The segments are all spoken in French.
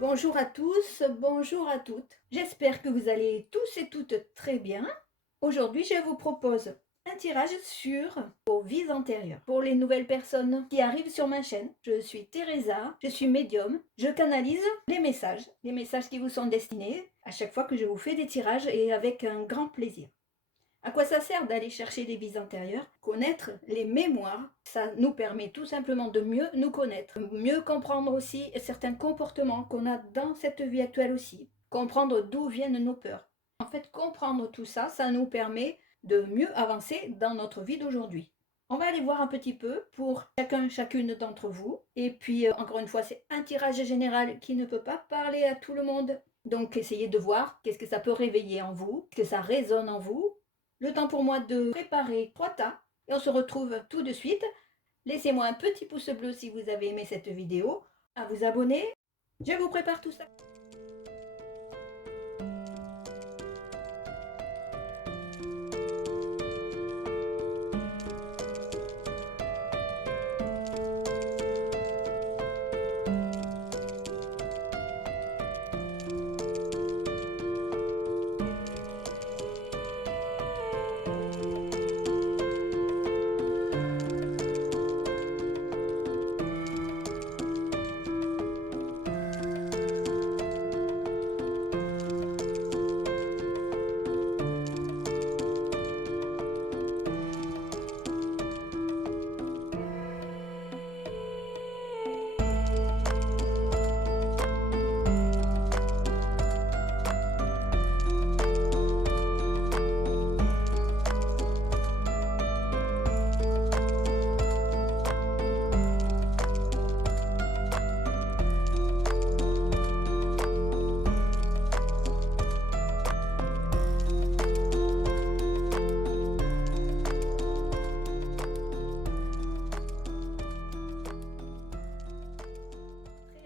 Bonjour à tous, bonjour à toutes. J'espère que vous allez tous et toutes très bien. Aujourd'hui, je vous propose un tirage sur vos vies antérieures. Pour les nouvelles personnes qui arrivent sur ma chaîne, je suis Teresa, je suis médium. Je canalise les messages qui vous sont destinés à chaque fois que je vous fais des tirages et avec un grand plaisir. À quoi ça sert d'aller chercher les vies antérieures? Connaître les mémoires, ça nous permet tout simplement de mieux nous connaître, mieux comprendre aussi certains comportements qu'on a dans cette vie actuelle aussi, comprendre d'où viennent nos peurs. En fait, comprendre tout ça, ça nous permet de mieux avancer dans notre vie d'aujourd'hui. On va aller voir un petit peu pour chacune d'entre vous. Et puis, encore une fois, c'est un tirage général qui ne peut pas parler à tout le monde. Donc, essayez de voir qu'est-ce que ça peut réveiller en vous, que ça résonne en vous. Le temps pour moi de préparer 3 tas et on se retrouve tout de suite. Laissez-moi un petit pouce bleu si vous avez aimé cette vidéo, à vous abonner. Je vous prépare tout ça.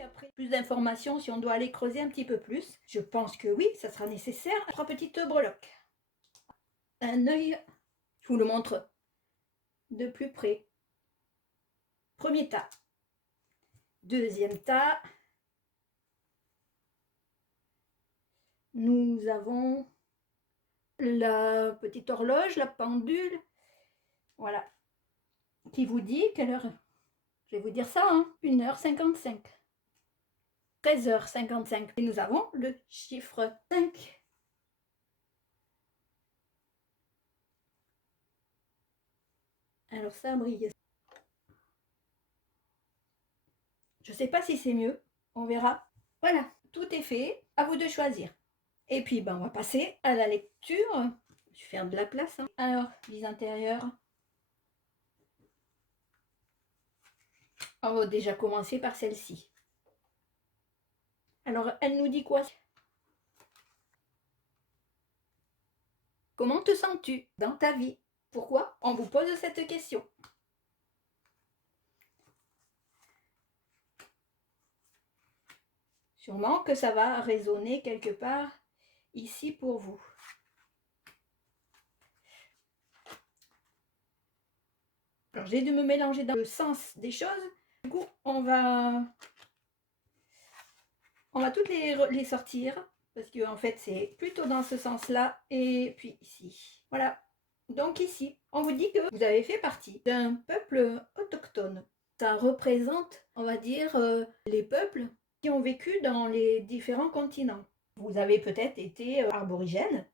Après plus d'informations, si on doit aller creuser un petit peu plus, je pense que oui, ça sera nécessaire. 3 petites breloques. Un œil, je vous le montre de plus près. Premier tas. Deuxième tas. Nous avons la petite horloge, la pendule. Voilà. Qui vous dit quelle heure? Je vais vous dire ça, 1h55. 13h55. Et nous avons le chiffre 5. Alors ça brille. Je ne sais pas si c'est mieux. On verra. Voilà, tout est fait. À vous de choisir. Et puis, on va passer à la lecture. Je vais faire de la place. Alors, vies intérieures. On va déjà commencer par celle-ci. Alors, elle nous dit quoi? Comment te sens-tu dans ta vie? Pourquoi on vous pose cette question? Sûrement que ça va résonner quelque part ici pour vous. Alors, j'ai dû me mélanger dans le sens des choses. Du coup, on va toutes les sortir parce que en fait, c'est plutôt dans ce sens-là et puis ici. Voilà. Donc ici, on vous dit que vous avez fait partie d'un peuple autochtone. Ça représente, on va dire, les peuples qui ont vécu dans les différents continents. Vous avez peut-être été aborigène.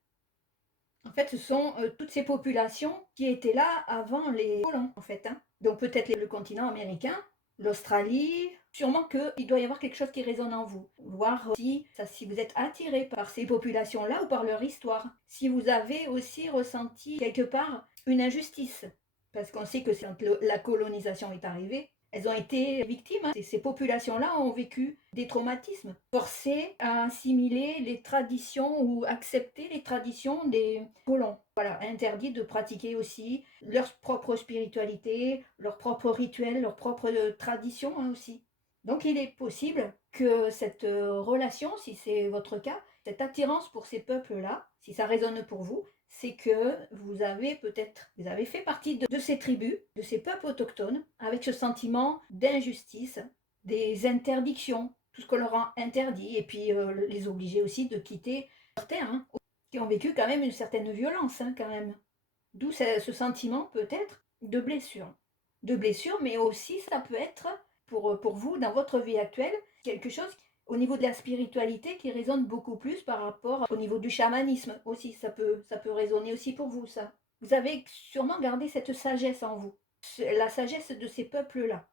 En fait, ce sont toutes ces populations qui étaient là avant les colons, en fait. Donc peut-être le continent américain, l'Australie, sûrement qu'il doit y avoir quelque chose qui résonne en vous. Voir si vous êtes attiré par ces populations-là ou par leur histoire. Si vous avez aussi ressenti quelque part une injustice. Parce qu'on sait que quand la colonisation est arrivée, elles ont été victimes. Ces populations-là ont vécu des traumatismes, forcées à assimiler les traditions ou accepter les traditions des colons. Voilà, interdit de pratiquer aussi leur propre spiritualité, leurs propres rituels, leurs propres traditions aussi. Donc il est possible que cette relation, si c'est votre cas, cette attirance pour ces peuples-là, si ça résonne pour vous, c'est que vous avez fait partie de ces tribus, de ces peuples autochtones, avec ce sentiment d'injustice, des interdictions, tout ce qu'on leur a interdit, et puis les obliger aussi de quitter leur terre, hein, qui ont vécu quand même une certaine violence, hein, quand même. D'où ce sentiment peut-être de blessure. De blessure, mais aussi ça peut être pour vous, dans votre vie actuelle, quelque chose au niveau de la spiritualité qui résonne beaucoup plus par rapport au niveau du chamanisme aussi. Ça peut résonner aussi pour vous, ça. Vous avez sûrement gardé cette sagesse en vous, la sagesse de ces peuples-là.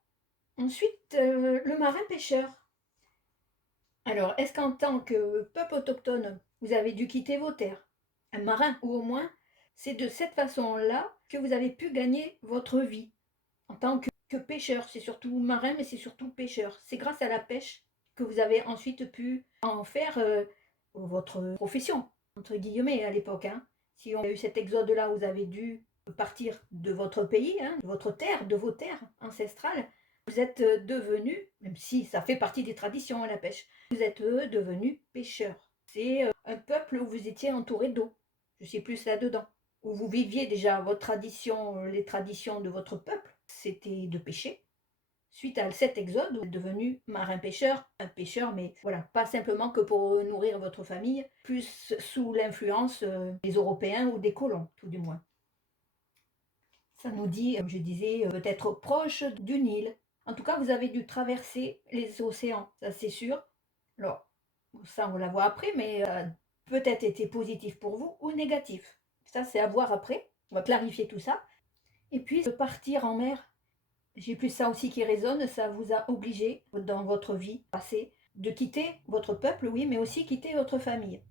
Ensuite, le marin pêcheur. Alors, est-ce qu'en tant que peuple autochtone, vous avez dû quitter vos terres? Un marin, ou au moins, c'est de cette façon-là que vous avez pu gagner votre vie en tant que pêcheur. C'est surtout marin, mais c'est surtout pêcheur. C'est grâce à la pêche que vous avez ensuite pu en faire votre profession, entre guillemets, à l'époque, hein. Si on a eu cet exode-là, vous avez dû partir de votre pays, hein, de votre terre, de vos terres ancestrales. Vous êtes devenu, même si ça fait partie des traditions à la pêche, vous êtes devenu pêcheur. C'est un peuple où vous étiez entouré d'eau. Je suis plus là-dedans. Où vous viviez déjà votre tradition, les traditions de votre peuple, c'était de pêcher. Suite à cet exode, vous êtes devenu marin-pêcheur, un pêcheur, mais voilà, pas simplement que pour nourrir votre famille, plus sous l'influence des Européens ou des colons, tout du moins. Ça nous dit, comme je disais, peut-être proche d'une île. En tout cas, vous avez dû traverser les océans, ça c'est sûr. Alors, ça on la voit après, mais peut-être été positif pour vous ou négatif. Ça c'est à voir après. On va clarifier tout ça. Et puis, de partir en mer, j'ai plus ça aussi qui résonne, ça vous a obligé dans votre vie passée de quitter votre peuple, oui, mais aussi quitter votre famille.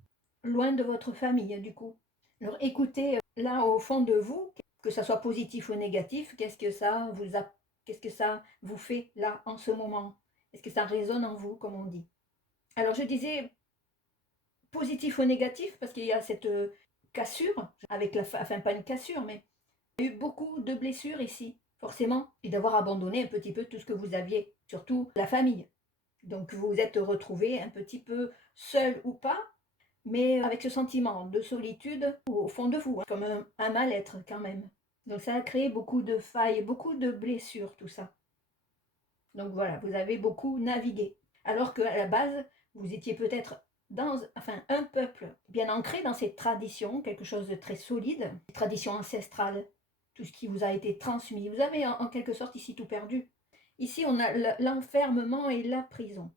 Loin de votre famille, du coup. Alors écoutez, là au fond de vous, que ça soit positif ou négatif, qu'est-ce que ça vous fait là en ce moment? Est-ce que ça résonne en vous, comme on dit? Alors je disais positif ou négatif, parce qu'il y a cette cassure, avec enfin pas une cassure, mais il y a eu beaucoup de blessures ici, forcément, et d'avoir abandonné un petit peu tout ce que vous aviez, surtout la famille. Donc vous vous êtes retrouvé un petit peu seul ou pas, mais avec ce sentiment de solitude au fond de vous, hein, comme un mal-être quand même. Donc ça a créé beaucoup de failles, beaucoup de blessures, tout ça. Donc voilà, vous avez beaucoup navigué. Alors qu'à la base, vous étiez peut-être un peuple bien ancré dans ses traditions, quelque chose de très solide, des traditions ancestrales, tout ce qui vous a été transmis. Vous avez en quelque sorte ici tout perdu. Ici, on a l'enfermement et la prison.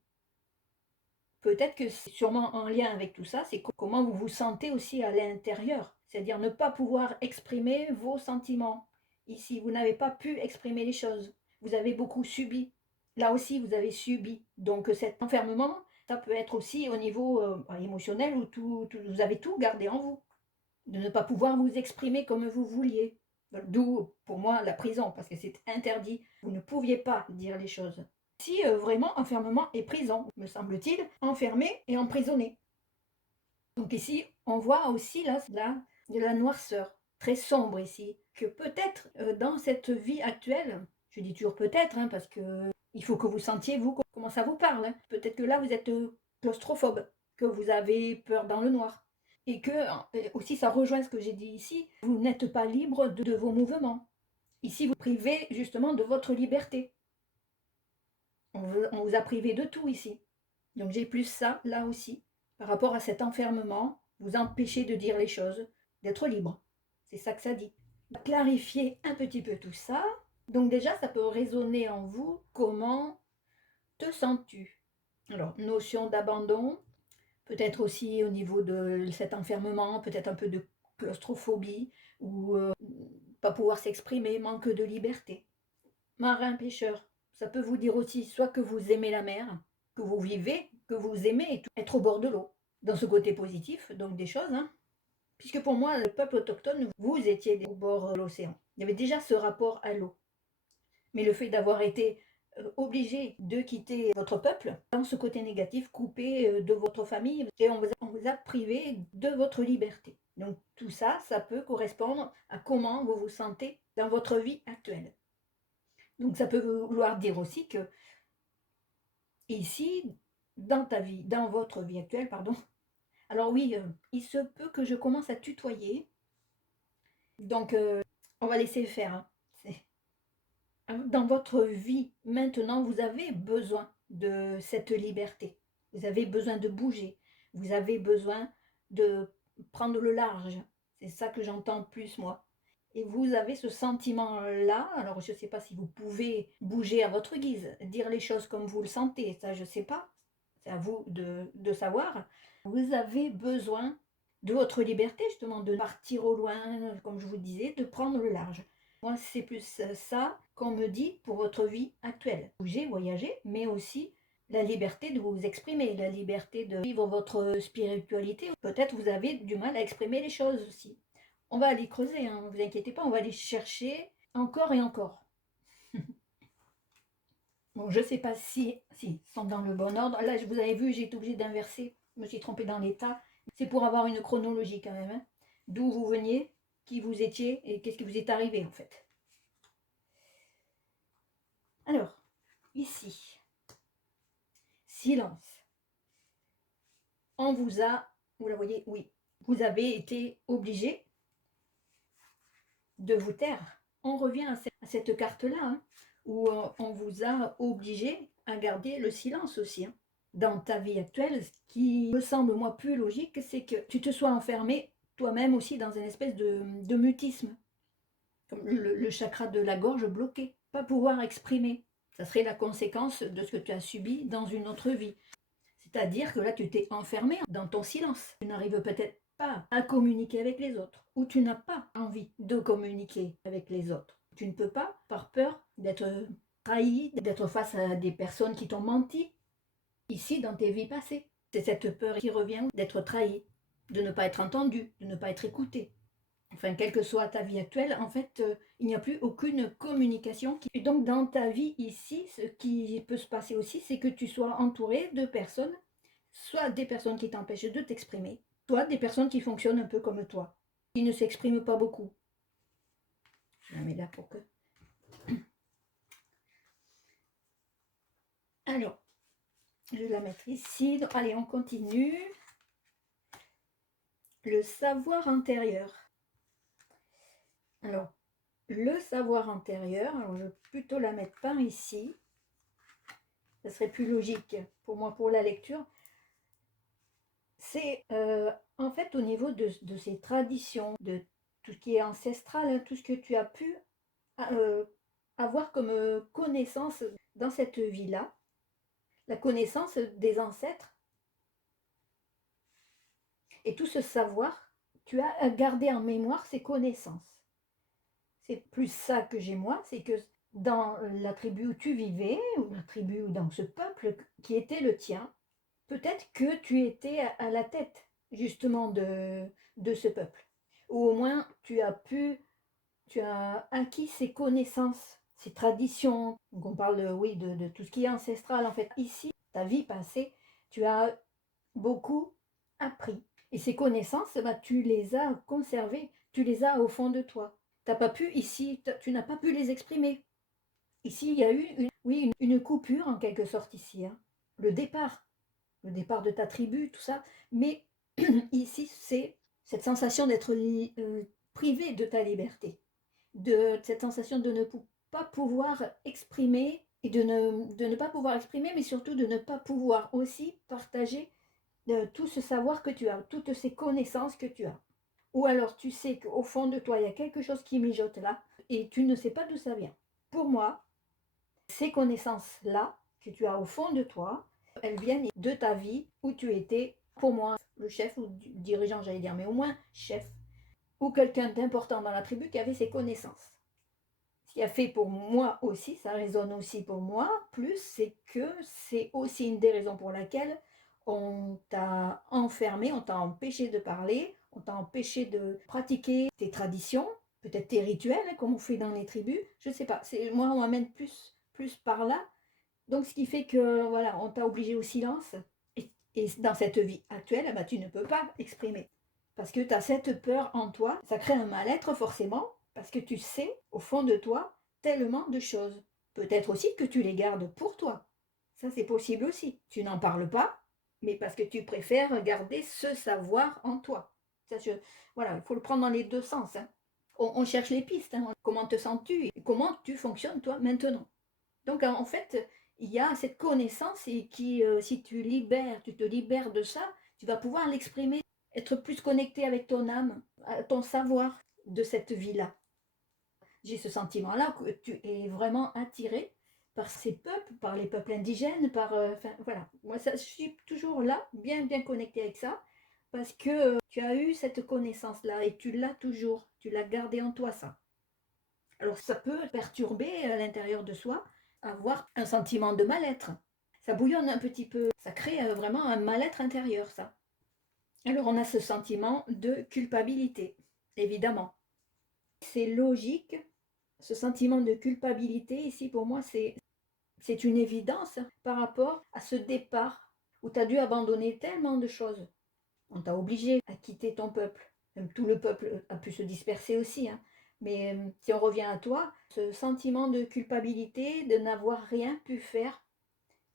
Peut-être que c'est sûrement en lien avec tout ça, c'est comment vous vous sentez aussi à l'intérieur, c'est-à-dire ne pas pouvoir exprimer vos sentiments. Ici, vous n'avez pas pu exprimer les choses, vous avez beaucoup subi. Là aussi, vous avez subi. Donc cet enfermement, ça peut être aussi au niveau émotionnel où vous avez tout gardé en vous, de ne pas pouvoir vous exprimer comme vous vouliez. D'où, pour moi, la prison, parce que c'est interdit. Vous ne pouviez pas dire les choses. Si vraiment enfermement et prison, me semble-t-il, enfermé et emprisonné. Donc ici, on voit aussi là de la noirceur, très sombre ici, que peut-être dans cette vie actuelle, je dis toujours peut-être, hein, parce que il faut que vous sentiez, vous, comment ça vous parle, hein. Peut-être que là, vous êtes claustrophobe, que vous avez peur dans le noir. Et que, aussi, ça rejoint ce que j'ai dit ici, vous n'êtes pas libre de vos mouvements. Ici, vous privez justement de votre liberté. On vous a privé de tout ici. Donc j'ai plus ça, là aussi, par rapport à cet enfermement, vous empêcher de dire les choses, d'être libre. C'est ça que ça dit. Clarifier un petit peu tout ça. Donc déjà, ça peut résonner en vous. Comment te sens-tu? Alors, notion d'abandon, peut-être aussi au niveau de cet enfermement, peut-être un peu de claustrophobie, ou pas pouvoir s'exprimer, manque de liberté. Marin, pêcheur, ça peut vous dire aussi soit que vous aimez la mer, que vous vivez, que vous aimez être au bord de l'eau. Dans ce côté positif, donc des choses, hein. Puisque pour moi, le peuple autochtone, vous étiez au bord de l'océan. Il y avait déjà ce rapport à l'eau. Mais le fait d'avoir été obligé de quitter votre peuple, dans ce côté négatif, coupé de votre famille, et on vous a privé de votre liberté. Donc tout ça, ça peut correspondre à comment vous vous sentez dans votre vie actuelle. Donc ça peut vouloir dire aussi que ici, dans votre vie actuelle, pardon, alors oui, il se peut que je commence à tutoyer, donc on va laisser faire, hein. dans votre vie, maintenant, vous avez besoin de cette liberté. Vous avez besoin de bouger. Vous avez besoin de prendre le large. C'est ça que j'entends plus, moi. Et vous avez ce sentiment-là. Alors, je ne sais pas si vous pouvez bouger à votre guise, dire les choses comme vous le sentez. Ça, je ne sais pas. C'est à vous de savoir. Vous avez besoin de votre liberté, justement, de partir au loin, comme je vous disais, de prendre le large. Moi, c'est plus ça qu'on me dit pour votre vie actuelle. Bouger, voyager, mais aussi la liberté de vous exprimer, la liberté de vivre votre spiritualité. Peut-être vous avez du mal à exprimer les choses aussi. On va aller creuser, hein, ne vous inquiétez pas, on va aller chercher encore et encore. Bon, je ne sais pas si sont dans le bon ordre. Là, vous avez vu, j'ai été obligée d'inverser. Je me suis trompée dans l'état. C'est pour avoir une chronologie quand même. Hein. D'où vous veniez, qui vous étiez et qu'est-ce qui vous est arrivé en fait. Alors, ici, silence. On vous a, vous la voyez, oui, vous avez été obligé de vous taire. On revient à cette carte-là, hein, où on vous a obligé à garder le silence aussi. Hein. Dans ta vie actuelle, ce qui me semble, moi, plus logique, c'est que tu te sois enfermé toi-même aussi dans une espèce de mutisme. Comme le chakra de la gorge bloqué. Pas pouvoir exprimer. Ça serait la conséquence de ce que tu as subi dans une autre vie. C'est-à-dire que là, tu t'es enfermé dans ton silence. Tu n'arrives peut-être pas à communiquer avec les autres. Ou tu n'as pas envie de communiquer avec les autres. Tu ne peux pas par peur d'être trahi, d'être face à des personnes qui t'ont menti. Ici, dans tes vies passées. C'est cette peur qui revient d'être trahi, de ne pas être entendu, de ne pas être écouté. Enfin, quelle que soit ta vie actuelle, en fait, il n'y a plus aucune communication. Et donc, dans ta vie ici, ce qui peut se passer aussi, c'est que tu sois entouré de personnes, soit des personnes qui t'empêchent de t'exprimer, soit des personnes qui fonctionnent un peu comme toi, qui ne s'expriment pas beaucoup. Je la mets là pour que... Alors, je vais la mettre ici. Donc, allez, on continue. Le savoir intérieur. Alors, le savoir intérieur, alors je vais plutôt la mettre par ici. Ça serait plus logique pour moi pour la lecture. C'est en fait au niveau de ces traditions, de tout ce qui est ancestral, hein, tout ce que tu as pu avoir comme connaissance dans cette vie-là, la connaissance des ancêtres. Et tout ce savoir, tu as gardé en mémoire ces connaissances. C'est plus ça que j'ai moi, c'est que dans la tribu où tu vivais, ou la tribu ou dans ce peuple qui était le tien, peut-être que tu étais à la tête justement de ce peuple. Ou au moins tu as acquis ces connaissances, ces traditions. Donc on parle oui, de tout ce qui est ancestral en fait. Ici, ta vie passée, tu as beaucoup appris. Et ces connaissances, bah, tu les as conservées, tu les as au fond de toi. T'as pas pu ici, tu n'as pas pu les exprimer. Ici, il y a eu une coupure en quelque sorte ici. Hein. Le départ de ta tribu, tout ça. Mais ici, c'est cette sensation d'être privé de ta liberté, de cette sensation de ne pas pouvoir exprimer et de ne pas pouvoir exprimer, mais surtout de ne pas pouvoir aussi partager tout ce savoir que tu as, toutes ces connaissances que tu as. Ou alors tu sais qu'au fond de toi, il y a quelque chose qui mijote là et tu ne sais pas d'où ça vient. Pour moi, ces connaissances-là que tu as au fond de toi, elles viennent de ta vie où tu étais, pour moi, le chef ou dirigeant, j'allais dire, mais au moins chef, ou quelqu'un d'important dans la tribu qui avait ces connaissances. Ce qui a fait pour moi aussi, ça résonne aussi pour moi, plus, c'est que c'est aussi une des raisons pour laquelle on t'a enfermé, on t'a empêché de parler, on t'a empêché de pratiquer tes traditions, peut-être tes rituels, comme on fait dans les tribus, je ne sais pas. Moi, on m'amène plus par là. Donc, ce qui fait que, voilà, on t'a obligé au silence. Et dans cette vie actuelle, bah, tu ne peux pas exprimer. Parce que tu as cette peur en toi. Ça crée un mal-être forcément. Parce que tu sais, au fond de toi, tellement de choses. Peut-être aussi que tu les gardes pour toi. Ça, c'est possible aussi. Tu n'en parles pas, mais parce que tu préfères garder ce savoir en toi. Ça, voilà, il faut le prendre dans les deux sens. Hein. on cherche les pistes, hein. Comment te sens-tu et comment tu fonctionnes toi maintenant. Donc en fait, il y a cette connaissance et qui, si tu te libères de ça, tu vas pouvoir l'exprimer, être plus connecté avec ton âme, à ton savoir de cette vie-là. J'ai ce sentiment-là que tu es vraiment attiré par ces peuples, par les peuples indigènes, enfin voilà. Moi, ça, je suis toujours là, bien bien connectée avec ça, parce que tu as eu cette connaissance-là et tu l'as toujours, tu l'as gardé en toi ça. Alors ça peut perturber à l'intérieur de soi, avoir un sentiment de mal-être. Ça bouillonne un petit peu, ça crée vraiment un mal-être intérieur, ça. Alors on a ce sentiment de culpabilité, évidemment. C'est logique, ce sentiment de culpabilité ici pour moi c'est une évidence par rapport à ce départ où tu as dû abandonner tellement de choses. On t'a obligé à quitter ton peuple. Même tout le peuple a pu se disperser aussi, hein. Mais si on revient à toi, ce sentiment de culpabilité, de n'avoir rien pu faire,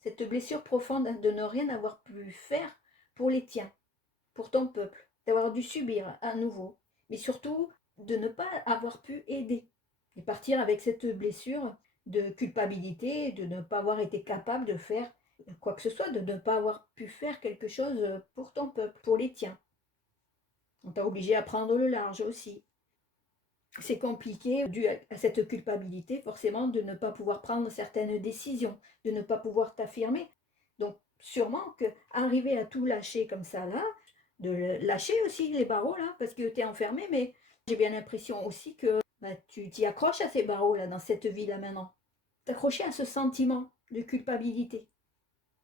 cette blessure profonde de ne rien avoir pu faire pour les tiens, pour ton peuple, d'avoir dû subir à nouveau, mais surtout de ne pas avoir pu aider et partir avec cette blessure de culpabilité, de ne pas avoir été capable de faire quoi que ce soit, de ne pas avoir pu faire quelque chose pour ton peuple, pour les tiens. On t'a obligé à prendre le large aussi. C'est compliqué dû à cette culpabilité, forcément, de ne pas pouvoir prendre certaines décisions, de ne pas pouvoir t'affirmer. Donc, sûrement que arriver à tout lâcher comme ça là, de lâcher aussi les barreaux là, parce que tu es enfermé, mais j'ai bien l'impression aussi que bah, tu t'y accroches à ces barreaux là, dans cette vie là maintenant. T'accrocher à ce sentiment de culpabilité.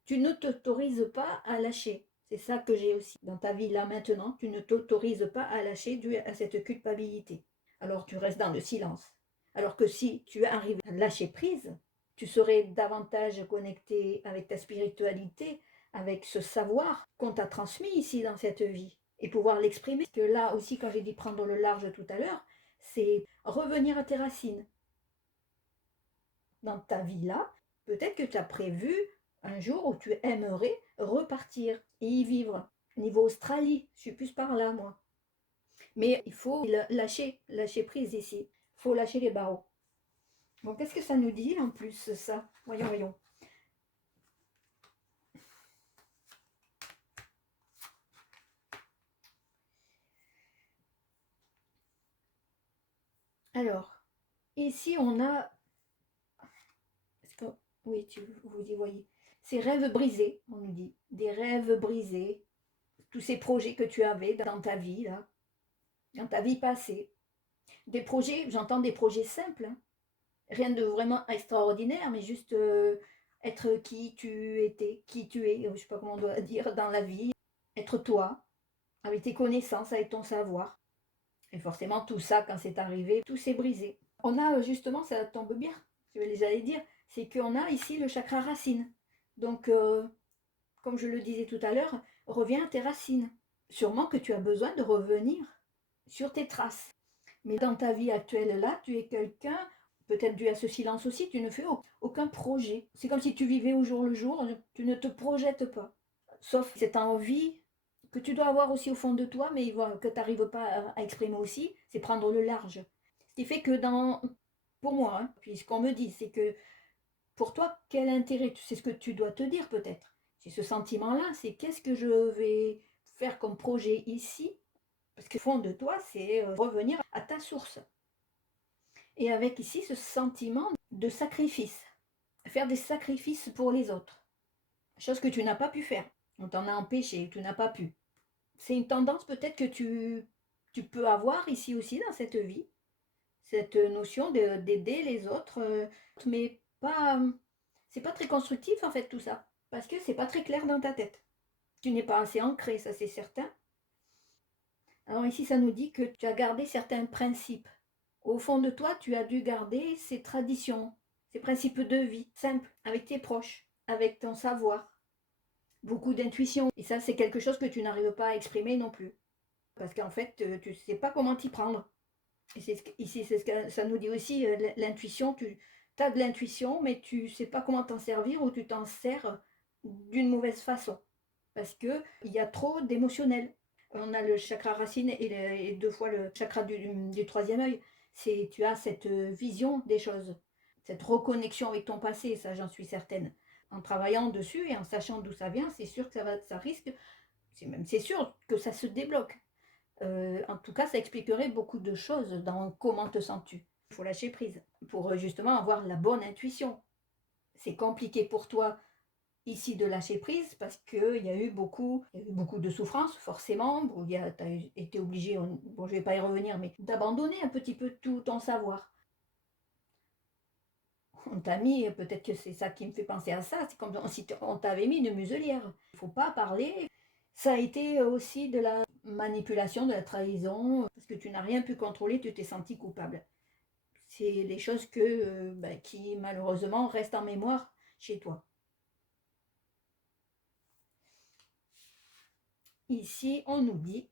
Tu ne t'autorises pas à lâcher. C'est ça que j'ai aussi dans ta vie là maintenant. Tu ne t'autorises pas à lâcher dû à cette culpabilité. Alors tu restes dans le silence. Alors que si tu arrives à lâcher prise, tu serais davantage connecté avec ta spiritualité, avec ce savoir qu'on t'a transmis ici dans cette vie et pouvoir l'exprimer. Parce que là aussi, quand j'ai dit prendre le large tout à l'heure, c'est revenir à tes racines. Dans ta vie là, peut-être que tu as prévu un jour où tu aimerais repartir et y vivre. Niveau Australie, je suis plus par là, moi. Mais il faut lâcher prise ici. Il faut lâcher les barreaux. Bon, qu'est-ce que ça nous dit en plus, ça? Voyons, voyons. Alors, ici on a. Que, oui, vous y voyez. Ces rêves brisés, on nous dit. Des rêves brisés. Tous ces projets que tu avais dans ta vie, là. Dans ta vie passée. Des projets, j'entends des projets simples, hein. Rien de vraiment extraordinaire, mais juste être qui tu étais, qui tu es, je ne sais pas comment on doit dire, dans la vie, être toi, avec tes connaissances, avec ton savoir. Et forcément, tout ça, quand c'est arrivé, tout s'est brisé. On a justement, ça tombe bien, j'allais dire, c'est qu'on a ici le chakra racine. Donc, comme je le disais tout à l'heure, reviens à tes racines. Sûrement que tu as besoin de revenir sur tes traces. Mais dans ta vie actuelle, là, tu es quelqu'un, peut-être dû à ce silence aussi, tu ne fais aucun projet. C'est comme si tu vivais au jour le jour, tu ne te projettes pas. Sauf cette envie que tu dois avoir aussi au fond de toi, mais que tu n'arrives pas à exprimer aussi, c'est prendre le large. Ce qui fait que pour moi, hein, puis ce qu'on me dit, c'est que pour toi, quel intérêt, c'est ce que tu dois te dire peut-être. C'est ce sentiment-là, c'est qu'est-ce que je vais faire comme projet ici, parce qu'au fond de toi, c'est revenir à ta source. Et avec ici ce sentiment de sacrifice. Faire des sacrifices pour les autres. Chose que tu n'as pas pu faire. On t'en a empêché, tu n'as pas pu. C'est une tendance peut-être que tu peux avoir ici aussi dans cette vie. Cette notion d'aider les autres. Mais pas, c'est pas très constructif en fait tout ça. Parce que c'est pas très clair dans ta tête. Tu n'es pas assez ancré, ça c'est certain. Alors ici ça nous dit que tu as gardé certains principes. Au fond de toi, tu as dû garder ces traditions, ces principes de vie simples, avec tes proches, avec ton savoir. Beaucoup d'intuition. Et ça, c'est quelque chose que tu n'arrives pas à exprimer non plus. Parce qu'en fait, tu ne sais pas comment t'y prendre. Et ici, c'est ce que ça nous dit aussi, l'intuition. Tu as de l'intuition, mais tu ne sais pas comment t'en servir ou tu t'en sers d'une mauvaise façon. Parce qu'il y a trop d'émotionnel. On a le chakra racine et deux fois le chakra du troisième œil. Tu as cette vision des choses, cette reconnexion avec ton passé, ça j'en suis certaine. En travaillant dessus et en sachant d'où ça vient, c'est sûr que ça risque, c'est sûr que ça se débloque. En tout cas, ça expliquerait beaucoup de choses dans comment te sens-tu. Il faut lâcher prise pour justement avoir la bonne intuition. C'est compliqué pour toi ici de lâcher prise parce qu'il y a eu beaucoup de souffrance forcément. Bon, tu as été obligé, bon, je ne vais pas y revenir, mais d'abandonner un petit peu tout ton savoir. On t'a mis, peut-être que c'est ça qui me fait penser à ça, c'est comme si on t'avait mis une muselière. Il ne faut pas parler. Ça a été aussi de la manipulation, de la trahison, parce que tu n'as rien pu contrôler, tu t'es senti coupable. C'est des choses qui malheureusement restent en mémoire chez toi. Ici, on nous dit,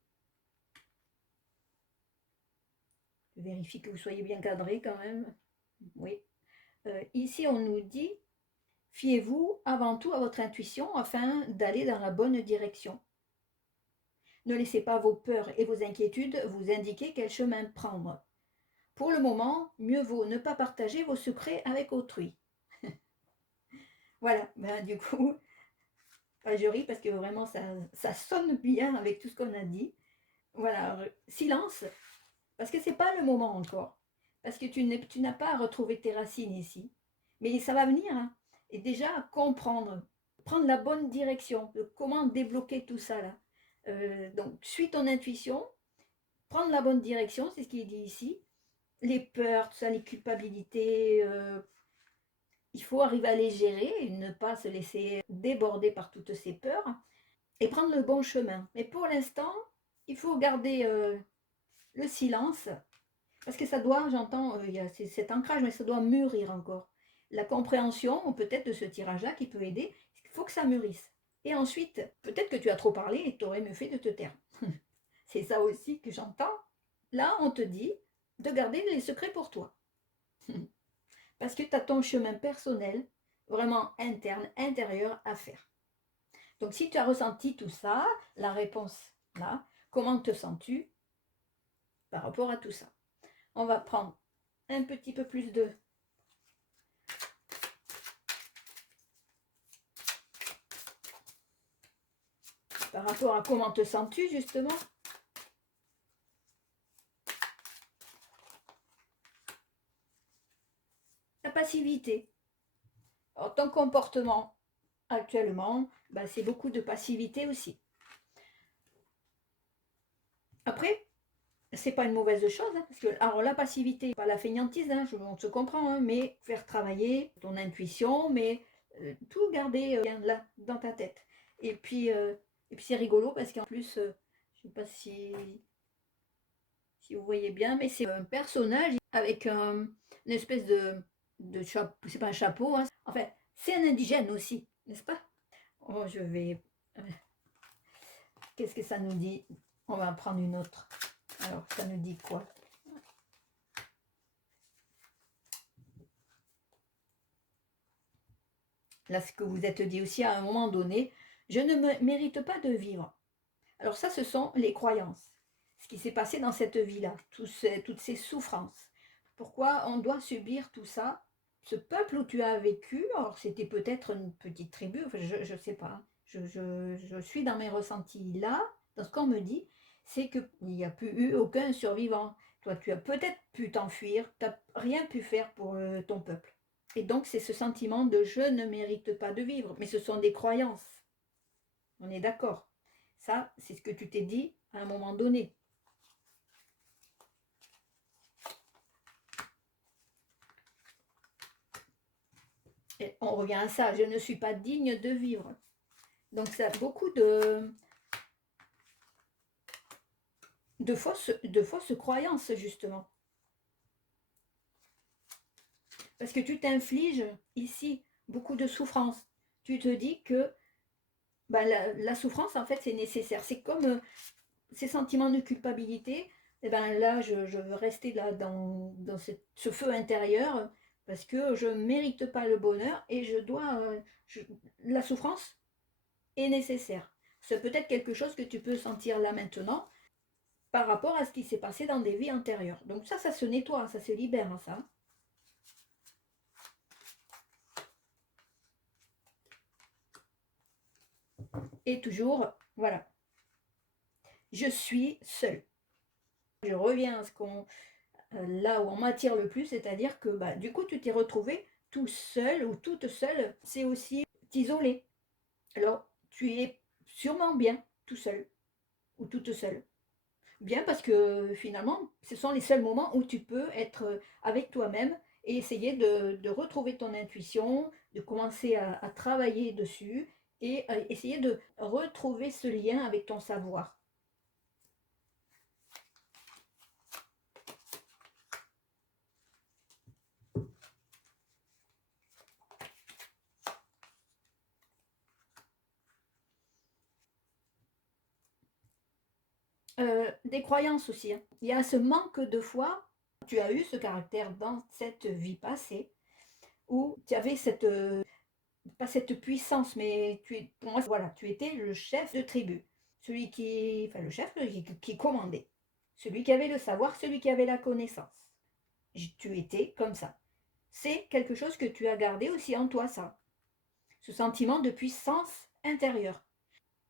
je vérifie que vous soyez bien cadré quand même, oui. Ici, on nous dit, fiez-vous avant tout à votre intuition afin d'aller dans la bonne direction. Ne laissez pas vos peurs et vos inquiétudes vous indiquer quel chemin prendre. Pour le moment, mieux vaut ne pas partager vos secrets avec autrui. Voilà, du coup, je ris parce que vraiment ça sonne bien avec tout ce qu'on a dit. Voilà, silence, parce que c'est pas le moment encore. Parce que tu n'as pas retrouvé tes racines ici. Mais ça va venir. Hein. Et déjà, comprendre, prendre la bonne direction, de comment débloquer tout ça là. Donc, suis ton intuition, prendre la bonne direction, c'est ce qui est dit ici. Les peurs, tout ça, les culpabilités, il faut arriver à les gérer et ne pas se laisser déborder par toutes ces peurs et prendre le bon chemin. Mais pour l'instant, il faut garder le silence parce que ça doit, j'entends, il y a cet ancrage, mais ça doit mûrir encore. La compréhension, peut-être de ce tirage-là qui peut aider, il faut que ça mûrisse. Et ensuite, peut-être que tu as trop parlé et tu aurais mieux fait de te taire. C'est ça aussi que j'entends. Là, on te dit de garder les secrets pour toi. Parce que tu as ton chemin personnel, vraiment interne, intérieur à faire. Donc si tu as ressenti tout ça, la réponse là, comment te sens-tu par rapport à tout ça? On va prendre un petit peu plus de... Par rapport à comment te sens-tu justement? La passivité. Alors, ton comportement actuellement, c'est beaucoup de passivité aussi. Après, c'est pas une mauvaise chose, hein, parce que alors la passivité, pas la fainéantise, hein, on se comprend, hein, mais faire travailler ton intuition, mais tout garder bien là dans ta tête. Et puis c'est rigolo parce qu'en plus, je sais pas si vous voyez bien, mais c'est un personnage avec une espèce de chapeau, c'est pas un chapeau, hein, enfin c'est un indigène aussi, n'est-ce pas? Oh, je vais. Qu'est-ce que ça nous dit? On va en prendre une autre. Alors, ça nous dit quoi? Là, ce que vous êtes dit aussi à un moment donné, je ne mérite pas de vivre. Alors ça, ce sont les croyances. Ce qui s'est passé dans cette vie-là, toutes ces souffrances. Pourquoi on doit subir tout ça? Ce peuple où tu as vécu, alors c'était peut-être une petite tribu, enfin, je ne sais pas. Je suis dans mes ressentis là, dans ce qu'on me dit, c'est qu'il n'y a plus eu aucun survivant. Toi, tu as peut-être pu t'enfuir, tu n'as rien pu faire pour ton peuple. Et donc, c'est ce sentiment de je ne mérite pas de vivre. Mais ce sont des croyances. On est d'accord. Ça, c'est ce que tu t'es dit à un moment donné. Et on revient à ça. Je ne suis pas digne de vivre. Donc, ça a beaucoup de fausses croyances, justement. Parce que tu t'infliges ici beaucoup de souffrance. Tu te dis que la souffrance, en fait, c'est nécessaire. C'est comme ces sentiments de culpabilité. Et là, je veux rester là dans ce feu intérieur parce que je ne mérite pas le bonheur et je dois... la souffrance est nécessaire. C'est peut-être quelque chose que tu peux sentir là maintenant. par rapport à ce qui s'est passé dans des vies antérieures. Donc ça se nettoie, ça se libère, hein, ça. Et toujours, voilà, je suis seule. Je reviens à ce qu'on, là où on m'attire le plus, c'est-à-dire que bah, du coup, tu t'es retrouvé tout seul ou toute seule, c'est aussi t'isoler. Alors, tu es sûrement bien tout seul ou toute seule. Bien parce que finalement, ce sont les seuls moments où tu peux être avec toi-même et essayer de retrouver ton intuition, de commencer à travailler dessus et essayer de retrouver ce lien avec ton savoir. Des croyances aussi, hein. Il y a ce manque de foi. Tu as eu ce caractère dans cette vie passée où tu avais cette, pas cette puissance, mais pour moi, voilà, tu étais le chef de tribu, celui qui, enfin le chef qui commandait, celui qui avait le savoir, celui qui avait la connaissance. Tu étais comme ça. C'est quelque chose que tu as gardé aussi en toi, ça. Ce sentiment de puissance intérieure.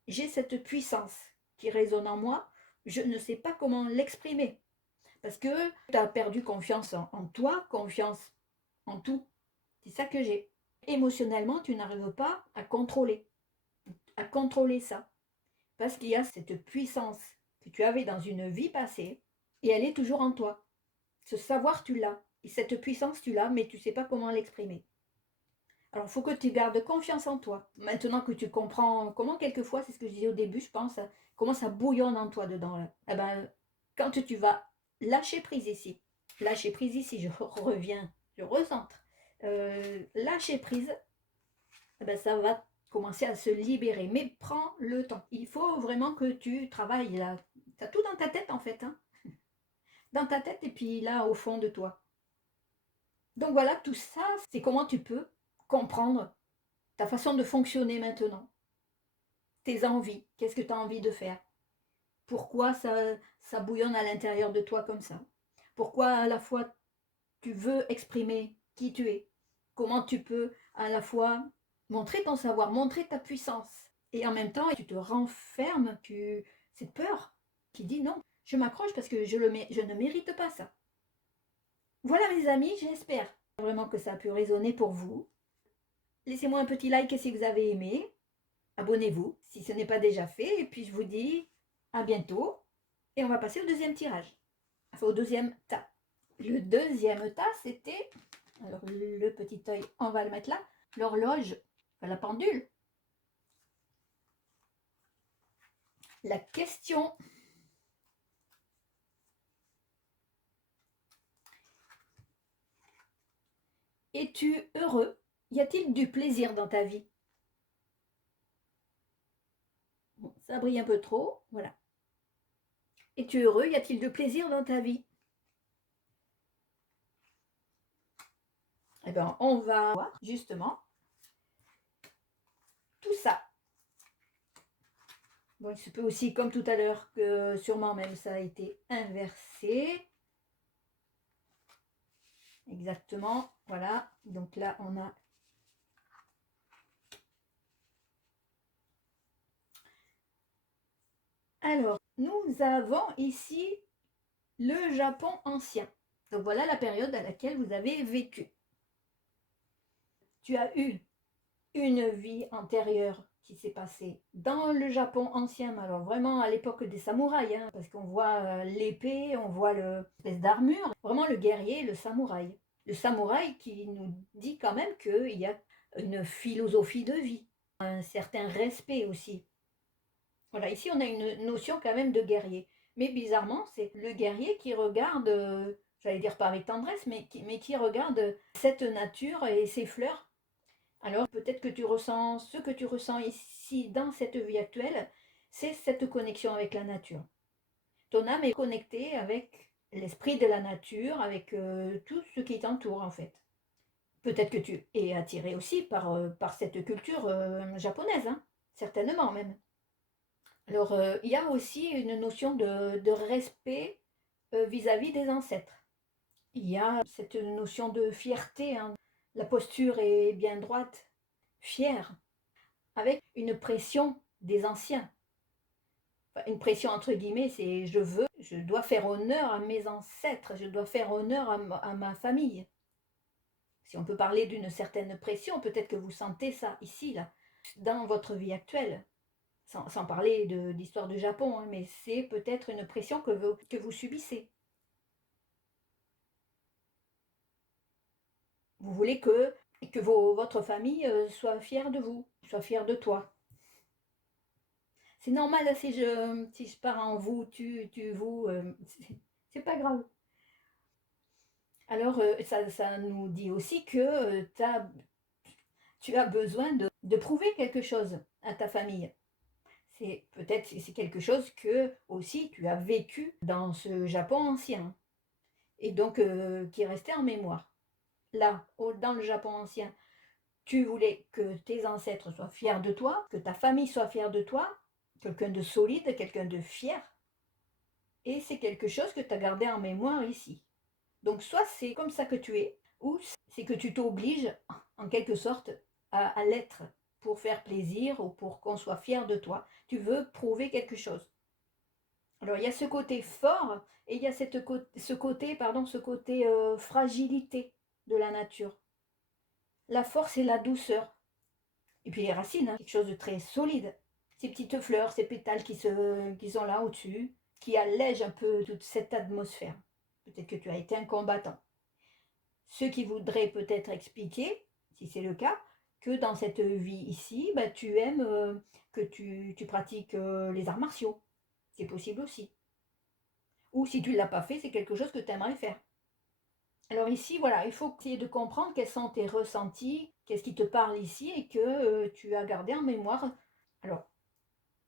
J'ai cette puissance qui résonne en moi, je ne sais pas comment l'exprimer. Parce que tu as perdu confiance en toi, confiance en tout. C'est ça que j'ai. Émotionnellement, tu n'arrives pas à contrôler ça. Parce qu'il y a cette puissance que tu avais dans une vie passée et elle est toujours en toi. Ce savoir, tu l'as. Et cette puissance, tu l'as, mais tu ne sais pas comment l'exprimer. Alors, il faut que tu gardes confiance en toi. Maintenant que tu comprends comment, quelquefois, c'est ce que je disais au début, je pense, comment ça bouillonne en toi dedans. Là. Eh ben, quand tu vas lâcher prise ici, je reviens, je recentre, lâcher prise, eh ben, ça va commencer à se libérer. Mais prends le temps. Il faut vraiment que tu travailles là. Tu as tout dans ta tête en fait. Hein. Dans ta tête et puis là au fond de toi. Donc voilà, tout ça, c'est comment tu peux comprendre ta façon de fonctionner maintenant. Tes envies. Qu'est-ce que tu as envie de faire? Pourquoi ça bouillonne à l'intérieur de toi comme ça? Pourquoi à la fois tu veux exprimer qui tu es? Comment tu peux à la fois montrer ton savoir, montrer ta puissance et en même temps tu te renfermes, cette peur qui dit non, je m'accroche parce que je ne mérite pas ça. Voilà mes amis, j'espère vraiment que ça a pu résonner pour vous. Laissez-moi un petit like si vous avez aimé. Abonnez-vous si ce n'est pas déjà fait. Et puis je vous dis à bientôt. Et on va passer au deuxième tirage. Enfin au deuxième tas. Le deuxième tas, c'était, alors le petit œil, on va le mettre là, l'horloge, la pendule. La question. Es-tu heureux? Y a-t-il du plaisir dans ta vie? Bon, ça brille un peu trop, voilà. Es-tu heureux? Y a-t-il de plaisir dans ta vie? Eh bien, on va voir justement tout ça. Bon, il se peut aussi, comme tout à l'heure, que sûrement même ça a été inversé. Exactement, voilà. Donc là, on a... Alors, nous avons ici le Japon ancien. Donc voilà la période à laquelle vous avez vécu. Tu as eu une vie antérieure qui s'est passée dans le Japon ancien, mais alors vraiment à l'époque des samouraïs, hein, parce qu'on voit l'épée, on voit l'espèce d'armure, vraiment le guerrier, le samouraï. Le samouraï qui nous dit quand même qu'il y a une philosophie de vie, un certain respect aussi. Voilà, ici on a une notion quand même de guerrier. Mais bizarrement, c'est le guerrier qui regarde, j'allais dire pas avec tendresse, mais qui regarde cette nature et ces fleurs. Alors peut-être que tu ressens ce que tu ressens ici dans cette vie actuelle, c'est cette connexion avec la nature. Ton âme est connectée avec l'esprit de la nature, avec tout ce qui t'entoure en fait. Peut-être que tu es attiré aussi par cette culture japonaise, hein, certainement même. Alors, il y a aussi une notion de respect vis-à-vis des ancêtres. Il y a cette notion de fierté, hein. La posture est bien droite, fière, avec une pression des anciens. Enfin, une pression entre guillemets, c'est je dois faire honneur à mes ancêtres, je dois faire honneur à ma famille. Si on peut parler d'une certaine pression, peut-être que vous sentez ça ici, là, dans votre vie actuelle. Sans parler d'histoire du Japon, hein, mais c'est peut-être une pression que vous subissez. Vous voulez que votre famille soit fière de vous, soit fière de toi. C'est normal hein, si je pars en vous, tu, vous, c'est pas grave. Alors, ça nous dit aussi que tu as besoin de prouver quelque chose à ta famille. C'est quelque chose que aussi tu as vécu dans ce Japon ancien et donc qui est resté en mémoire. Là, dans le Japon ancien, tu voulais que tes ancêtres soient fiers de toi, que ta famille soit fière de toi, quelqu'un de solide, quelqu'un de fier, et c'est quelque chose que tu as gardé en mémoire ici. Donc soit c'est comme ça que tu es, ou c'est que tu t'obliges en quelque sorte à l'être pour faire plaisir ou pour qu'on soit fier de toi. Tu veux prouver quelque chose. Alors il y a ce côté fort et il y a ce côté fragilité de la nature. La force et la douceur. Et puis les racines, hein, quelque chose de très solide. Ces petites fleurs, ces pétales qui sont là au-dessus, qui allègent un peu toute cette atmosphère. Peut-être que tu as été un combattant. Ce qui voudrait peut-être expliquer, si c'est le cas, que dans cette vie ici, bah, tu aimes, que tu pratiques les arts martiaux. C'est possible aussi. Ou si tu ne l'as pas fait, c'est quelque chose que tu aimerais faire. Alors ici, voilà, il faut essayer de comprendre quels sont tes ressentis, qu'est-ce qui te parle ici et que tu as gardé en mémoire. Alors,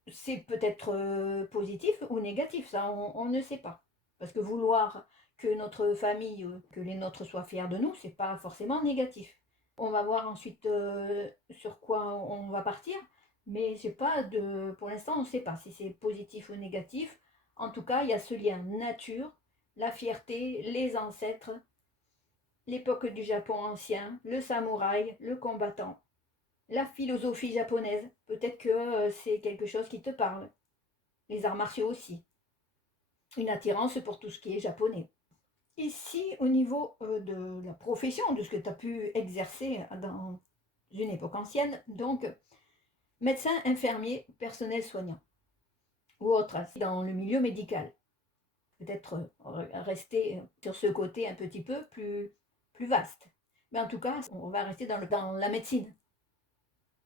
c'est peut-être positif ou négatif, ça, on ne sait pas. Parce que vouloir que notre famille, que les nôtres soient fiers de nous, c'est pas forcément négatif. On va voir ensuite sur quoi on va partir, mais c'est pas de, pour l'instant, on ne sait pas si c'est positif ou négatif. En tout cas, il y a ce lien nature, la fierté, les ancêtres, l'époque du Japon ancien, le samouraï, le combattant, la philosophie japonaise. Peut-être que c'est quelque chose qui te parle. Les arts martiaux aussi. Une attirance pour tout ce qui est japonais. Ici, au niveau de la profession, de ce que tu as pu exercer dans une époque ancienne, donc médecin, infirmier, personnel soignant ou autre, dans le milieu médical. Peut-être rester sur ce côté un petit peu plus vaste. Mais en tout cas, on va rester dans la médecine.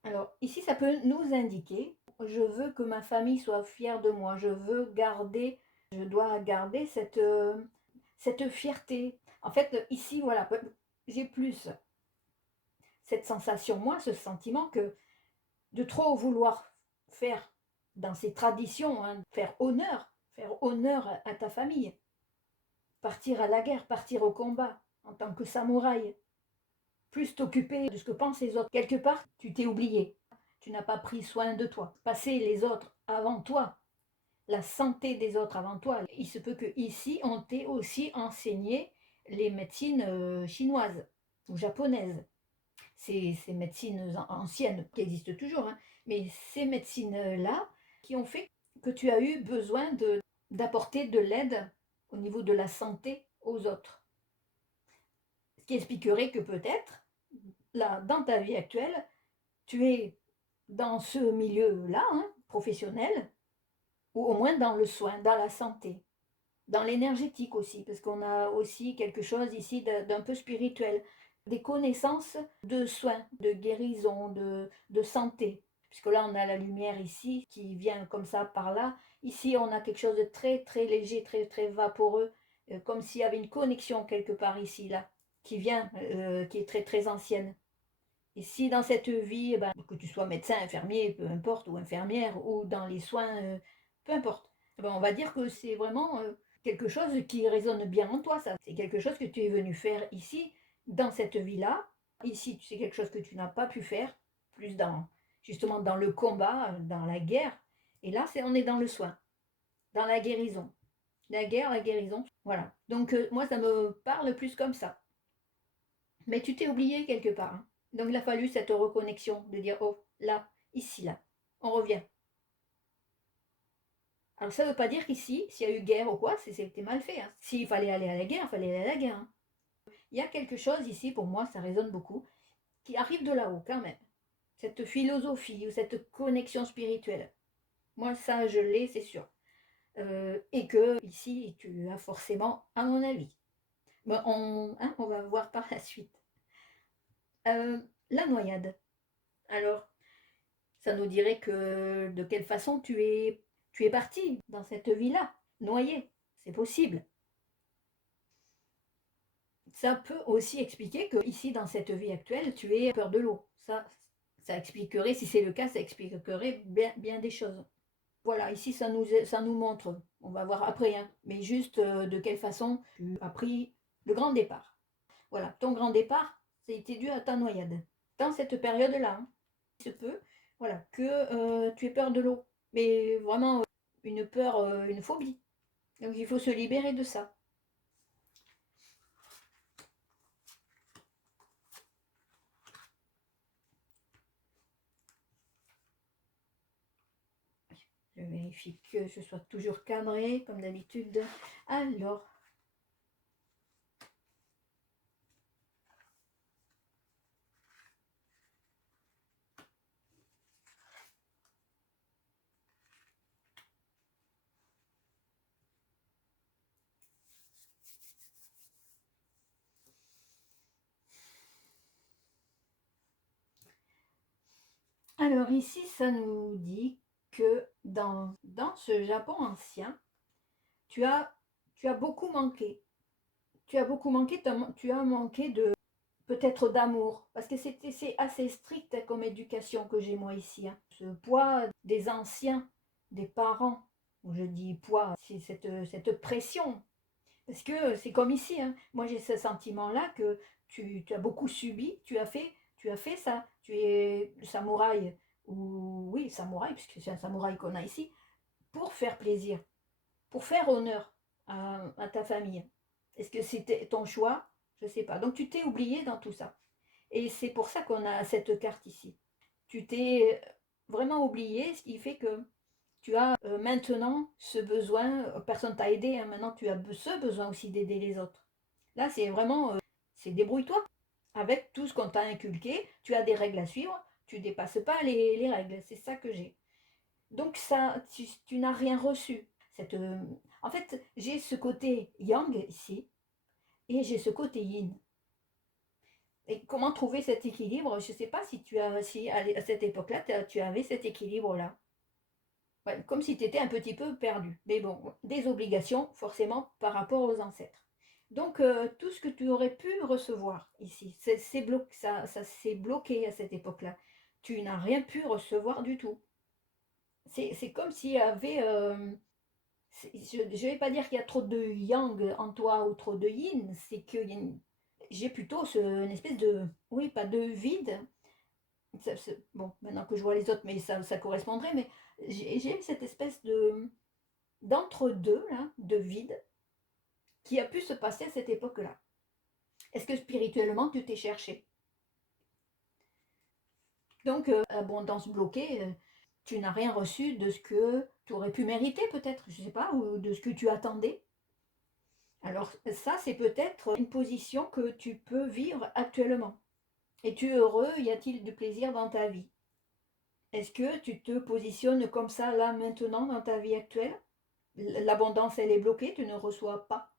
Alors ici, ça peut nous indiquer, je veux que ma famille soit fière de moi, je dois garder cette fierté. En fait, ici, voilà, j'ai plus cette sensation, moi, ce sentiment que de trop vouloir faire dans ces traditions, hein, faire honneur à ta famille, partir à la guerre, partir au combat en tant que samouraï, plus t'occuper de ce que pensent les autres. Quelque part, tu t'es oublié. Tu n'as pas pris soin de toi. Passer les autres avant toi, la santé des autres avant toi. Il se peut que ici, on t'ait aussi enseigné les médecines chinoises ou japonaises. Ces médecines anciennes qui existent toujours, hein, mais ces médecines-là qui ont fait que tu as eu besoin d'apporter de l'aide au niveau de la santé aux autres. Ce qui expliquerait que peut-être, là, dans ta vie actuelle, tu es dans ce milieu-là, hein, professionnel, ou au moins dans le soin, dans la santé, dans l'énergétique aussi, parce qu'on a aussi quelque chose ici d'un peu spirituel, des connaissances de soins, de guérison, de santé. Puisque là, on a la lumière ici qui vient comme ça par là. Ici, on a quelque chose de très, très léger, très, très vaporeux, comme s'il y avait une connexion quelque part ici, là, qui vient, qui est très, très ancienne. Et si dans cette vie, eh ben, que tu sois médecin, infirmier, peu importe, ou infirmière, ou dans les soins, peu importe, eh ben, on va dire que c'est vraiment quelque chose qui résonne bien en toi, ça. C'est quelque chose que tu es venu faire ici, dans cette vie-là. Ici, c'est quelque chose que tu n'as pas pu faire, plus justement dans le combat, dans la guerre. Et là, on est dans le soin, dans la guérison. La guerre, la guérison, voilà. Donc moi, ça me parle plus comme ça. Mais tu t'es oublié quelque part, hein. Donc il a fallu cette reconnexion, de dire, oh, là, ici, là, on revient. Alors ça ne veut pas dire qu'ici, s'il y a eu guerre ou quoi, c'était mal fait, hein. S'il fallait aller à la guerre, il fallait aller à la guerre, hein. Il y a quelque chose ici, pour moi, ça résonne beaucoup, qui arrive de là-haut quand même. Cette philosophie ou cette connexion spirituelle. Moi, ça, je l'ai, c'est sûr. Et que ici, tu as forcément, à mon avis. Bon, on va voir par la suite. La noyade. Alors, ça nous dirait que de quelle façon tu es parti dans cette vie-là, noyé. C'est possible. Ça peut aussi expliquer que ici, dans cette vie actuelle, tu aies peur de l'eau. Ça expliquerait, si c'est le cas, ça expliquerait bien, bien des choses. Voilà, ici, ça nous montre. On va voir après, hein, mais juste de quelle façon tu as pris le grand départ. Voilà, ton grand départ, c'était dû à ta noyade. Dans cette période-là, hein, il se peut, voilà, que tu aies peur de l'eau. Mais vraiment, une peur, une phobie. Donc il faut se libérer de ça. Je vérifie que je sois toujours cadré, comme d'habitude. Alors, ici, ça nous dit que dans ce Japon ancien, tu as, tu as beaucoup manqué. Tu as beaucoup manqué, tu as manqué de peut-être d'amour, parce que c'est assez strict comme éducation que j'ai moi ici, hein. Ce poids des anciens, des parents, je dis poids, c'est cette pression, parce que c'est comme ici, hein. Moi j'ai ce sentiment-là que tu as beaucoup subi, tu as fait ça, tu es samouraï, ou oui, samouraï, puisque c'est un samouraï qu'on a ici, pour faire plaisir, pour faire honneur à ta famille. Est-ce que c'était ton choix? Je ne sais pas. Donc tu t'es oublié dans tout ça. Et c'est pour ça qu'on a cette carte ici. Tu t'es vraiment oublié, ce qui fait que tu as maintenant ce besoin, personne t'a aidé, hein, maintenant tu as ce besoin aussi d'aider les autres. Là, c'est vraiment, c'est débrouille-toi. Avec tout ce qu'on t'a inculqué, tu as des règles à suivre, tu dépasses pas les règles, c'est ça que j'ai. Donc ça, tu n'as rien reçu. En fait, j'ai ce côté yang ici et j'ai ce côté yin. Et comment trouver cet équilibre? Je ne sais pas si à cette époque-là, tu avais cet équilibre-là. Ouais, comme si tu étais un petit peu perdu. Mais bon, des obligations, forcément, par rapport aux ancêtres. Donc, tout ce que tu aurais pu recevoir ici, ça s'est bloqué à cette époque-là. Tu n'as rien pu recevoir du tout. C'est comme s'il y avait... je ne vais pas dire qu'il y a trop de yang en toi ou trop de yin, c'est que j'ai plutôt une espèce de... Oui, pas de vide. Bon, maintenant que je vois les autres, mais ça correspondrait, mais j'ai cette espèce d'entre-deux, là, de vide, qui a pu se passer à cette époque-là. Est-ce que spirituellement, tu t'es cherché? Donc, abondance bloquée, tu n'as rien reçu de ce que tu aurais pu mériter peut-être, je ne sais pas, ou de ce que tu attendais. Alors ça, c'est peut-être une position que tu peux vivre actuellement. Es-tu heureux? Y a-t-il du plaisir dans ta vie? Est-ce que tu te positionnes comme ça là maintenant dans ta vie actuelle? L'abondance, elle est bloquée, tu ne reçois pas.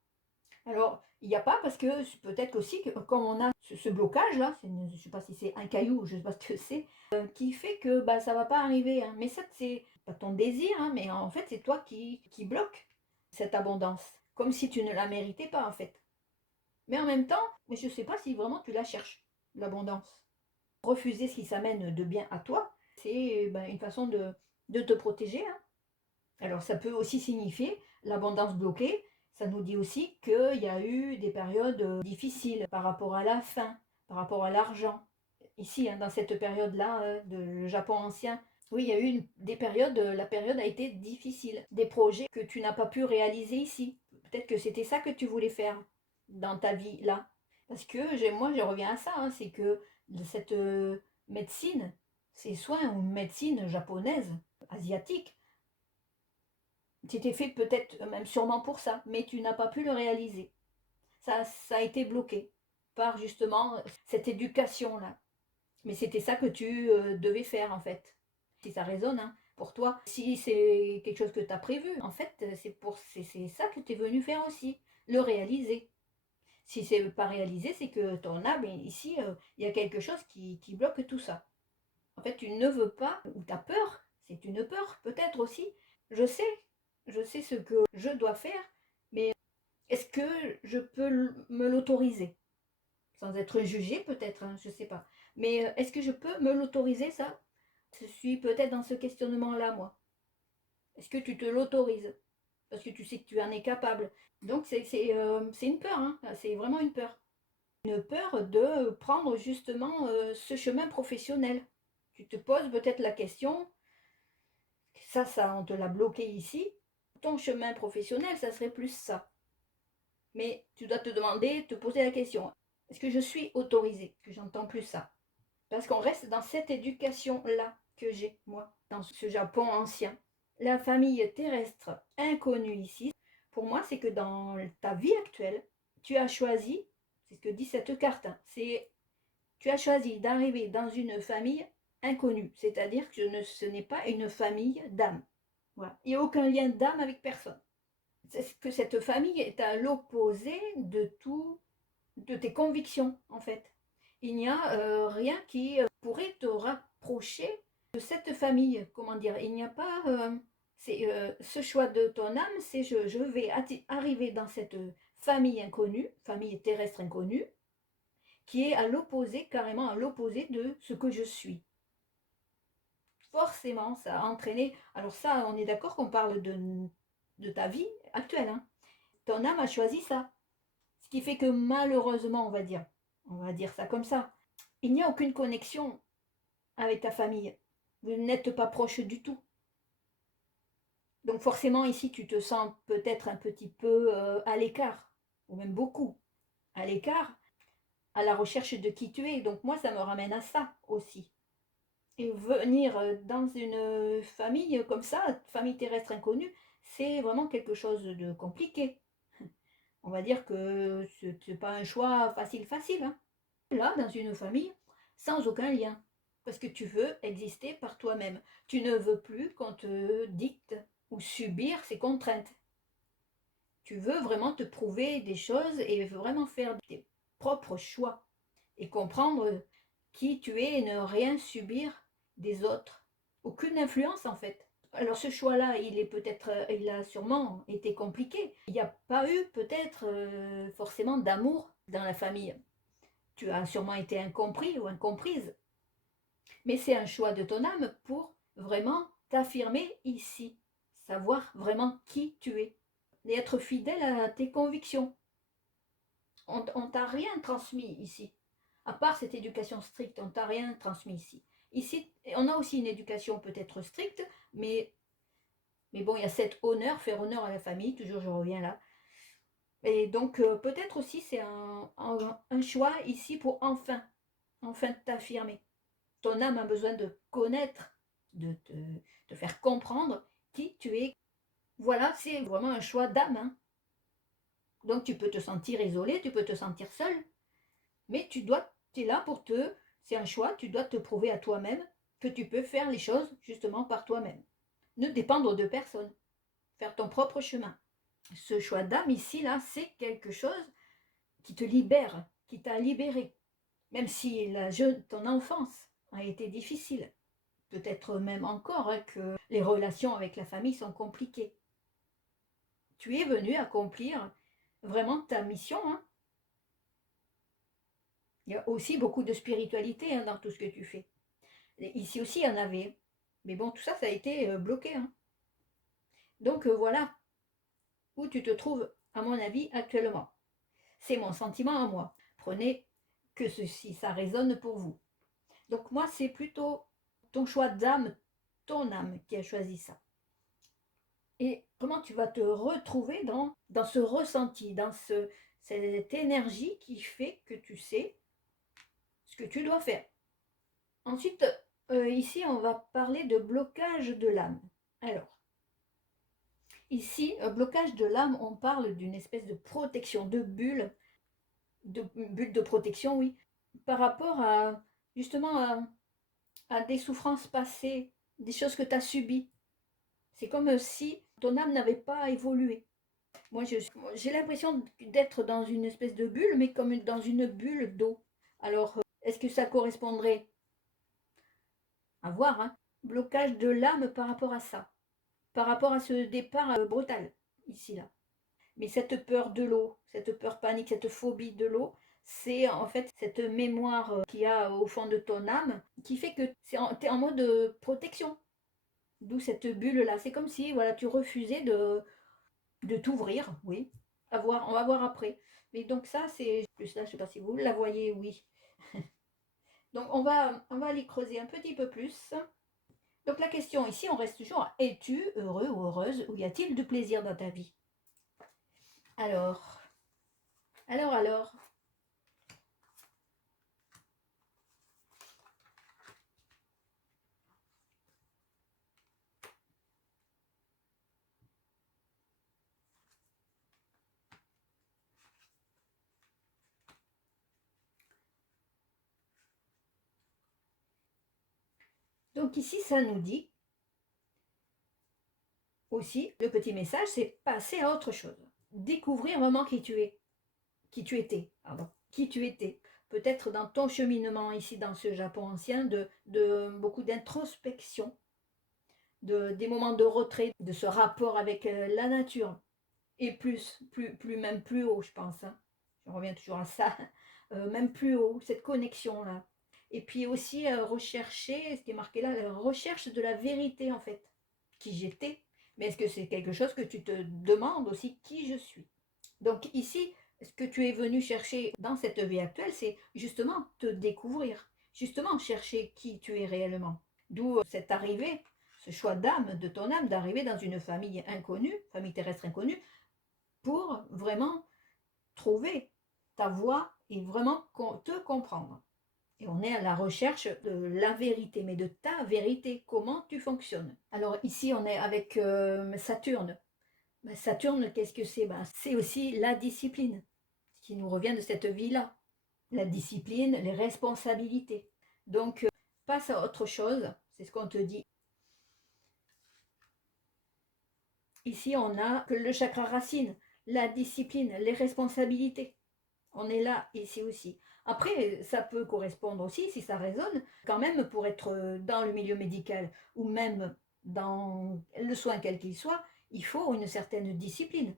Alors, il n'y a pas parce que peut-être aussi que comme on a ce blocage-là, je ne sais pas si c'est un caillou, je ne sais pas ce que c'est, qui fait que bah, ça ne va pas arriver, hein. Mais ça, c'est pas ton désir, hein, mais en fait, c'est toi qui bloque cette abondance. Comme si tu ne la méritais pas, en fait. Mais en même temps, mais je ne sais pas si vraiment tu la cherches, l'abondance. Refuser ce qui s'amène de bien à toi, c'est ben, une façon de te protéger, hein. Alors ça peut aussi signifier l'abondance bloquée. Ça nous dit aussi qu'il y a eu des périodes difficiles par rapport à la faim, par rapport à l'argent. Ici, hein, dans cette période-là, de Japon ancien, Oui, il y a eu des périodes, la période a été difficile. Des projets que tu n'as pas pu réaliser ici. Peut-être que c'était ça que tu voulais faire dans ta vie là. Parce que moi, je reviens à ça, hein, c'est que cette médecine, ces soins ou médecine japonaise, asiatique, c'était fait peut-être même sûrement pour ça, mais tu n'as pas pu le réaliser. Ça a été bloqué par justement cette éducation-là. Mais c'était ça que tu devais faire en fait. Si ça résonne hein, pour toi, si c'est quelque chose que tu as prévu, en fait, c'est ça que tu es venu faire aussi, le réaliser. Si c'est pas réalisé, c'est que ton âme, ici, il y a quelque chose qui bloque tout ça. En fait, tu ne veux pas, ou tu as peur, c'est une peur peut-être aussi. Je sais, je sais ce que je dois faire, mais est-ce que je peux me l'autoriser? Sans être jugée peut-être, hein, je ne sais pas. Mais est-ce que je peux me l'autoriser ça? Je suis peut-être dans ce questionnement-là, moi. Est-ce que tu te l'autorises? Parce que tu sais que tu en es capable. Donc c'est une peur, hein, c'est vraiment une peur. Une peur de prendre justement ce chemin professionnel. Tu te poses peut-être la question, ça on te l'a bloqué ici, ton chemin professionnel, ça serait plus ça. Mais tu dois te demander, te poser la question, est-ce que je suis autorisée? Que j'entends plus ça. Parce qu'on reste dans cette éducation-là que j'ai, moi, dans ce Japon ancien. La famille terrestre inconnue ici, pour moi, c'est que dans ta vie actuelle, tu as choisi, c'est ce que dit cette carte, hein, c'est tu as choisi d'arriver dans une famille inconnue, c'est-à-dire que ce n'est pas une famille d'âme. Voilà. Il n'y a aucun lien d'âme avec personne. C'est que cette famille est à l'opposé de tout, de tes convictions, en fait. Il n'y a rien qui pourrait te rapprocher de cette famille. Comment dire? Il n'y a pas. C'est ce choix de ton âme, c'est je vais arriver dans cette famille inconnue, famille terrestre inconnue, qui est à l'opposé, carrément à l'opposé de ce que je suis. Forcément, ça a entraîné. Alors, ça, on est d'accord qu'on parle de ta vie actuelle. Hein. Ton âme a choisi ça. Ce qui fait que malheureusement, on va dire ça comme ça, il n'y a aucune connexion avec ta famille. Vous n'êtes pas proche du tout. Donc forcément, ici, tu te sens peut-être un petit peu à l'écart, ou même beaucoup à l'écart, à la recherche de qui tu es. Donc moi, ça me ramène à ça aussi. Et venir dans une famille comme ça, famille terrestre inconnue, c'est vraiment quelque chose de compliqué. On va dire que ce n'est pas un choix facile. Hein. Là, dans une famille, sans aucun lien. Parce que tu veux exister par toi-même. Tu ne veux plus qu'on te dicte ou subir ces contraintes. Tu veux vraiment te prouver des choses et vraiment faire tes propres choix et comprendre qui tu es et ne rien subir des autres. Aucune influence en fait. Alors ce choix-là, il a sûrement été compliqué. Il n'y a pas eu peut-être forcément d'amour dans la famille. Tu as sûrement été incompris ou incomprise. Mais c'est un choix de ton âme pour vraiment t'affirmer ici, savoir vraiment qui tu es et être fidèle à tes convictions. On ne t'a rien transmis ici. À part cette éducation stricte, on ne t'a rien transmis ici. Ici, on a aussi une éducation peut-être stricte, mais bon, il y a cet honneur, faire honneur à la famille, toujours je reviens là. Et donc, peut-être aussi c'est un choix ici pour enfin t'affirmer. Ton âme a besoin de connaître, de te faire comprendre qui tu es. Voilà, c'est vraiment un choix d'âme. Hein. Donc tu peux te sentir isolé, tu peux te sentir seul, mais tu es là c'est un choix, tu dois te prouver à toi-même que tu peux faire les choses justement par toi-même. Ne dépendre de personne, faire ton propre chemin. Ce choix d'âme ici, là, c'est quelque chose qui te libère, qui t'a libéré. Même si ton enfance a été difficile, peut-être même encore hein, que les relations avec la famille sont compliquées. Tu es venu accomplir vraiment ta mission. Hein. Il y a aussi beaucoup de spiritualité hein, dans tout ce que tu fais. Et ici aussi, il y en avait. Mais bon, tout ça, ça a été bloqué. Hein. Donc voilà où tu te trouves, à mon avis, actuellement. C'est mon sentiment à moi. Prenez si ça résonne pour vous. Donc moi, c'est plutôt ton choix d'âme ton âme qui a choisi ça. Et comment tu vas te retrouver dans ce ressenti, cette énergie qui fait que tu sais ce que tu dois faire. Ensuite, ici, on va parler de blocage de l'âme. Alors, ici, blocage de l'âme, on parle d'une espèce de protection, de bulle de protection, oui, par rapport à, justement, à des souffrances passées, des choses que tu as subies. C'est comme si ton âme n'avait pas évolué. Moi, j'ai l'impression d'être dans une espèce de bulle, mais comme dans une bulle d'eau. Alors, est-ce que ça correspondrait à voir, hein, blocage de l'âme par rapport à ça, par rapport à ce départ brutal, ici, là. Mais cette peur de l'eau, cette peur panique, cette phobie de l'eau, c'est en fait cette mémoire qu'il y a au fond de ton âme qui fait que tu es en mode protection. D'où cette bulle-là. C'est comme si voilà, tu refusais de t'ouvrir, oui. On va voir après. Mais donc ça, c'est plus là, je ne sais pas si vous la voyez, oui. Donc on va aller creuser un petit peu plus. Donc la question ici, on reste toujours, es-tu heureux ou heureuse, ou y a-t-il du plaisir dans ta vie? Alors, alors. Donc ici, ça nous dit aussi, le petit message, c'est passer à autre chose. Découvrir vraiment qui tu es, qui tu étais, pardon, qui tu étais. Peut-être dans ton cheminement ici dans ce Japon ancien, de beaucoup d'introspection, des moments de retrait, de ce rapport avec la nature. Et même plus haut, je pense. Hein. Je reviens toujours à ça. Même plus haut, cette connexion-là. Et puis aussi rechercher, ce qui est marqué là, la recherche de la vérité en fait. Qui j'étais. Mais est-ce que c'est quelque chose que tu te demandes aussi qui je suis? Donc ici, ce que tu es venu chercher dans cette vie actuelle, c'est justement te découvrir. Justement chercher qui tu es réellement. D'où cette arrivée, ce choix d'âme, de ton âme, d'arriver dans une famille inconnue, famille terrestre inconnue, pour vraiment trouver ta voie et vraiment te comprendre. Et on est à la recherche de la vérité, mais de ta vérité, comment tu fonctionnes. Alors ici, on est avec Saturne. Saturne, qu'est-ce que c'est? C'est aussi la discipline, qui nous revient de cette vie-là. La discipline, les responsabilités. Donc, passe à autre chose, c'est ce qu'on te dit. Ici, on a que le chakra racine, la discipline, les responsabilités. On est là ici aussi. Après, ça peut correspondre aussi, si ça résonne, quand même pour être dans le milieu médical ou même dans le soin quel qu'il soit, il faut une certaine discipline.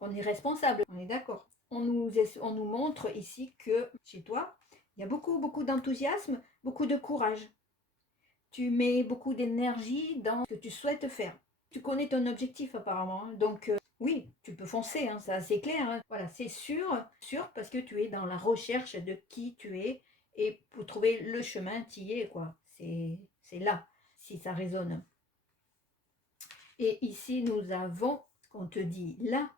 On est responsable, on est d'accord. On nous montre ici que chez toi, il y a beaucoup d'enthousiasme, beaucoup de courage. Tu mets beaucoup d'énergie dans ce que tu souhaites faire. Tu connais ton objectif apparemment, donc oui, tu peux foncer, hein, ça c'est clair. Hein. Voilà, c'est sûr parce que tu es dans la recherche de qui tu es et pour trouver le chemin, tu y es quoi. C'est là, si ça résonne. Et ici, nous avons, qu'on te dit là,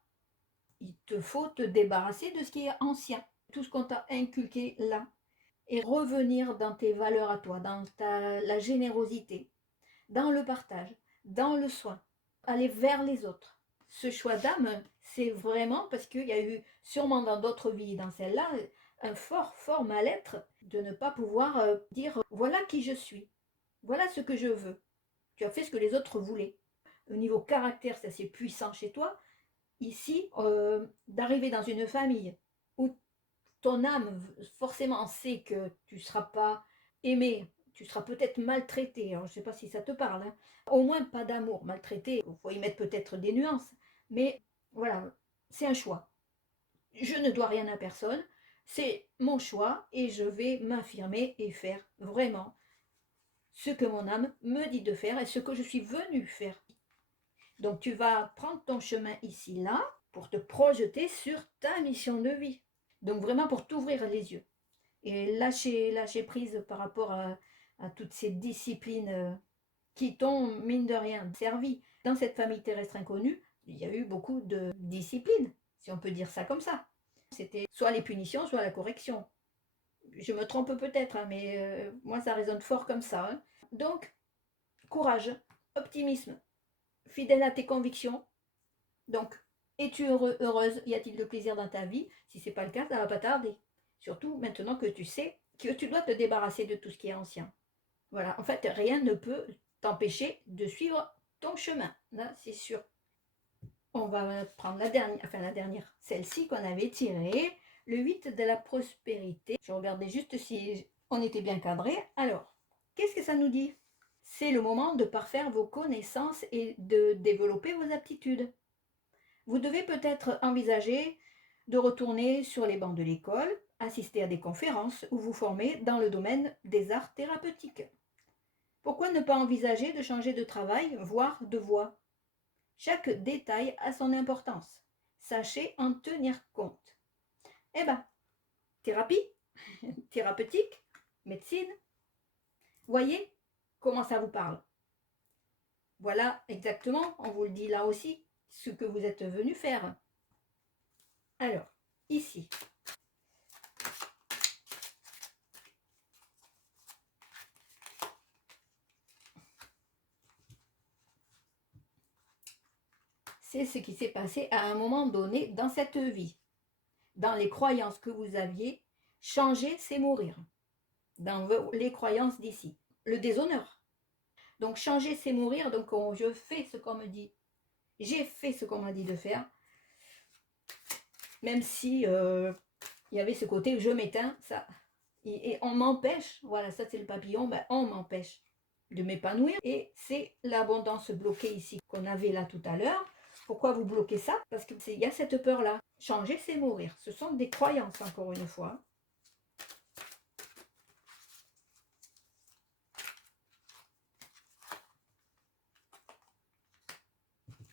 il te faut te débarrasser de ce qui est ancien, tout ce qu'on t'a inculqué là, et revenir dans tes valeurs à toi, dans la générosité, dans le partage, dans le soin, aller vers les autres. Ce choix d'âme, c'est vraiment parce qu'il y a eu sûrement dans d'autres vies, dans celle-là, un fort mal-être de ne pas pouvoir dire voilà qui je suis, voilà ce que je veux. Tu as fait ce que les autres voulaient. Au niveau caractère, c'est assez puissant chez toi. Ici, d'arriver dans une famille où ton âme forcément sait que tu ne seras pas aimé, tu seras peut-être maltraité. Alors, je ne sais pas si ça te parle. Hein. Au moins pas d'amour. Maltraité, il faut y mettre peut-être des nuances. Mais voilà, c'est un choix. Je ne dois rien à personne. C'est mon choix et je vais m'affirmer et faire vraiment ce que mon âme me dit de faire et ce que je suis venue faire. Donc tu vas prendre ton chemin ici, là, pour te projeter sur ta mission de vie. Donc vraiment pour t'ouvrir les yeux. Et lâcher prise par rapport à toutes ces disciplines qui t'ont, mine de rien, servi. Dans cette famille terrestre inconnue, il y a eu beaucoup de discipline, si on peut dire ça comme ça. C'était soit les punitions, soit la correction. Je me trompe peut-être, hein, mais moi ça résonne fort comme ça. Hein. Donc, courage, optimisme, fidèle à tes convictions. Donc, es-tu heureuse? Y a-t-il de plaisir dans ta vie? Si ce n'est pas le cas, ça ne va pas tarder. Surtout maintenant que tu sais que tu dois te débarrasser de tout ce qui est ancien. Voilà, en fait, rien ne peut t'empêcher de suivre ton chemin. Là, c'est sûr. On va prendre la dernière, celle-ci qu'on avait tirée, le 8 de la prospérité. Je regardais juste si on était bien cadré. Alors, qu'est-ce que ça nous dit? C'est le moment de parfaire vos connaissances et de développer vos aptitudes. Vous devez peut-être envisager de retourner sur les bancs de l'école, assister à des conférences ou vous former dans le domaine des arts thérapeutiques. Pourquoi ne pas envisager de changer de travail, voire de voie? Chaque détail a son importance. Sachez en tenir compte. Eh bien, thérapie, thérapeutique, médecine, voyez comment ça vous parle. Voilà exactement, on vous le dit là aussi, ce que vous êtes venu faire. Alors, ici. C'est ce qui s'est passé à un moment donné dans cette vie. Dans les croyances que vous aviez, changer, c'est mourir. Dans les croyances d'ici. Le déshonneur. Donc changer, c'est mourir. Donc je fais ce qu'on me dit. J'ai fait ce qu'on m'a dit de faire. Même si il y avait ce côté je m'éteins, ça. Et on m'empêche, voilà, ça c'est le papillon, ben, on m'empêche de m'épanouir. Et c'est l'abondance bloquée ici qu'on avait là tout à l'heure. Pourquoi vous bloquez ça? Parce qu'il y a cette peur-là. Changer, c'est mourir. Ce sont des croyances, encore une fois.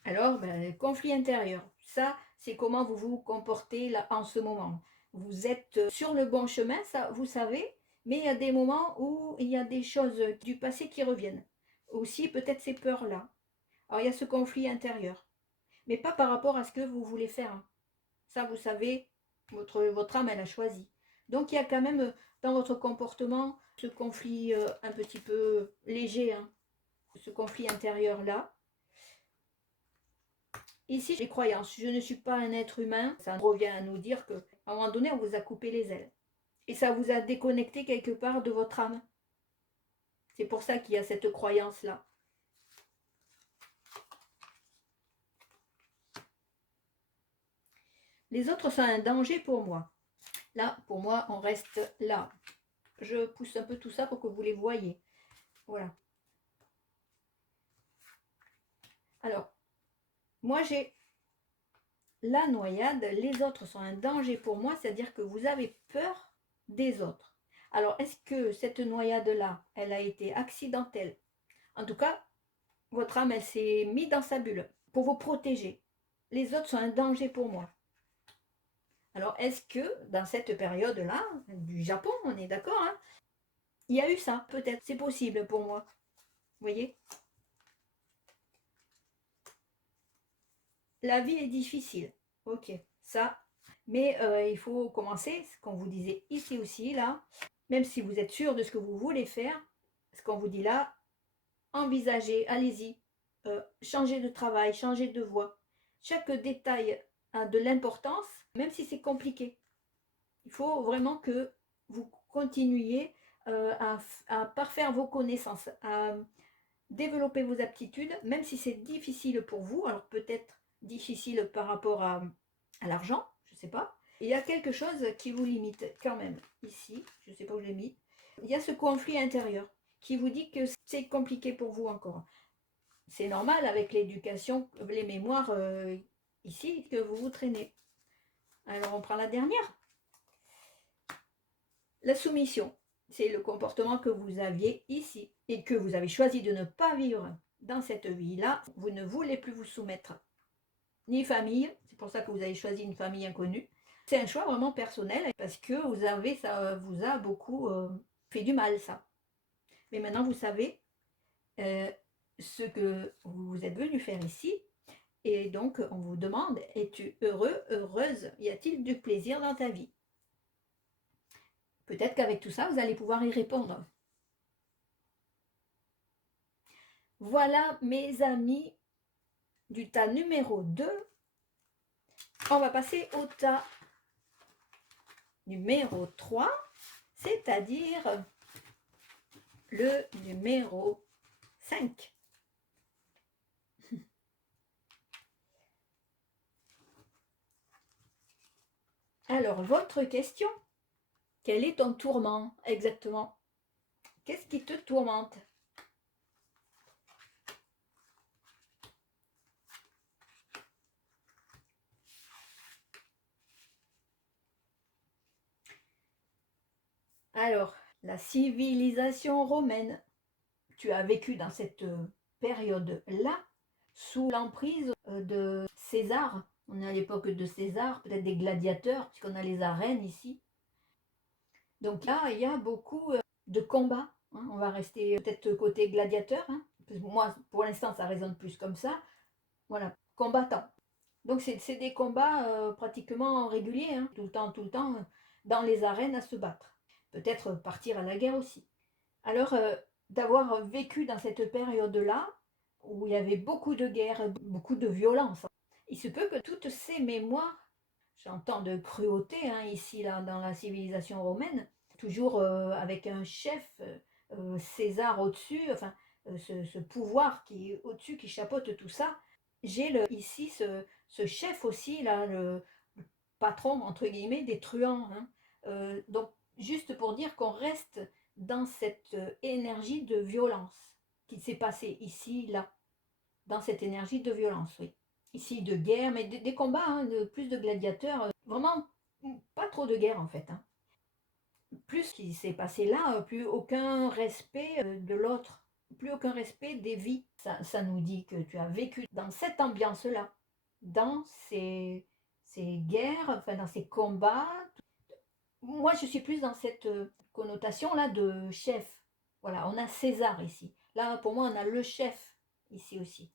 Alors, ben, conflit intérieur. Ça, c'est comment vous vous comportez là en ce moment. Vous êtes sur le bon chemin, ça, vous savez, mais il y a des moments où il y a des choses du passé qui reviennent. Aussi, peut-être ces peurs-là. Alors, il y a ce conflit intérieur. Mais pas par rapport à ce que vous voulez faire. Hein. Ça, vous savez, votre âme, elle a choisi. Donc, il y a quand même dans votre comportement ce conflit un petit peu léger, hein, ce conflit intérieur-là. Ici, les croyances. Je ne suis pas un être humain. Ça revient à nous dire qu'à un moment donné, on vous a coupé les ailes. Et ça vous a déconnecté quelque part de votre âme. C'est pour ça qu'il y a cette croyance-là. Les autres sont un danger pour moi. Là, pour moi, on reste là. Je pousse un peu tout ça pour que vous les voyez. Voilà. Alors, moi, j'ai la noyade. Les autres sont un danger pour moi, c'est-à-dire que vous avez peur des autres. Alors, est-ce que cette noyade-là, elle a été accidentelle? En tout cas, votre âme, elle s'est mise dans sa bulle pour vous protéger. Les autres sont un danger pour moi. Alors, est-ce que dans cette période-là, du Japon, on est d'accord, hein, il y a eu ça? Peut-être, c'est possible pour moi. Vous voyez? La vie est difficile. Ok, ça. Mais il faut commencer, ce qu'on vous disait ici aussi, là. Même si vous êtes sûr de ce que vous voulez faire, ce qu'on vous dit là, envisagez, allez-y. Changez de travail, changez de voie. Chaque détail a de l'importance, même si c'est compliqué. Il faut vraiment que vous continuiez à parfaire vos connaissances, à développer vos aptitudes, même si c'est difficile pour vous. Alors peut-être difficile par rapport à l'argent, je ne sais pas. Il y a quelque chose qui vous limite quand même. Ici, je ne sais pas où je l'ai mis. Il y a ce conflit intérieur qui vous dit que c'est compliqué pour vous encore. C'est normal avec l'éducation, les mémoires ici que vous vous traînez. Alors on prend la dernière. La soumission, c'est le comportement que vous aviez ici et que vous avez choisi de ne pas vivre dans cette vie-là. Vous ne voulez plus vous soumettre, ni famille. C'est pour ça que vous avez choisi une famille inconnue. C'est un choix vraiment personnel parce que ça vous a beaucoup fait du mal, ça. Mais maintenant, vous savez, ce que vous êtes venu faire ici. Et donc, on vous demande, es-tu heureux, heureuse? Y a-t-il du plaisir dans ta vie? Peut-être qu'avec tout ça, vous allez pouvoir y répondre. Voilà, mes amis, du tas numéro 2. On va passer au tas numéro 3, c'est-à-dire le numéro 5. Alors, votre question, quel est ton tourment exactement? Qu'est-ce qui te tourmente? Alors, la civilisation romaine. Tu as vécu dans cette période-là sous l'emprise de César. On est à l'époque de César, peut-être des gladiateurs, puisqu'on a les arènes ici. Donc là, il y a beaucoup de combats. Hein. On va rester peut-être côté gladiateur. Hein. Moi, pour l'instant, ça résonne plus comme ça. Voilà, combattants. Donc c'est des combats pratiquement réguliers, hein. Tout le temps, dans les arènes à se battre. Peut-être partir à la guerre aussi. Alors, d'avoir vécu dans cette période-là, où il y avait beaucoup de guerres, beaucoup de violence, il se peut que toutes ces mémoires, j'entends de cruauté hein, ici, là, dans la civilisation romaine, toujours avec un chef, César au-dessus, enfin, ce pouvoir qui est au-dessus, qui chapeaute tout ça. J'ai ici ce chef aussi, là, le patron, entre guillemets, des truands. Hein. Donc, juste pour dire qu'on reste dans cette énergie de violence qui s'est passée ici, là, dans cette énergie de violence, oui. Ici, de guerre, mais des combats, hein, plus de gladiateurs, vraiment pas trop de guerre en fait. Hein. Plus ce qui s'est passé là, plus aucun respect de l'autre, plus aucun respect des vies. Ça nous dit que tu as vécu dans cette ambiance-là, dans ces guerres, enfin dans ces combats. Moi, je suis plus dans cette connotation-là de chef. Voilà, on a César ici. Là, pour moi, on a le chef ici aussi.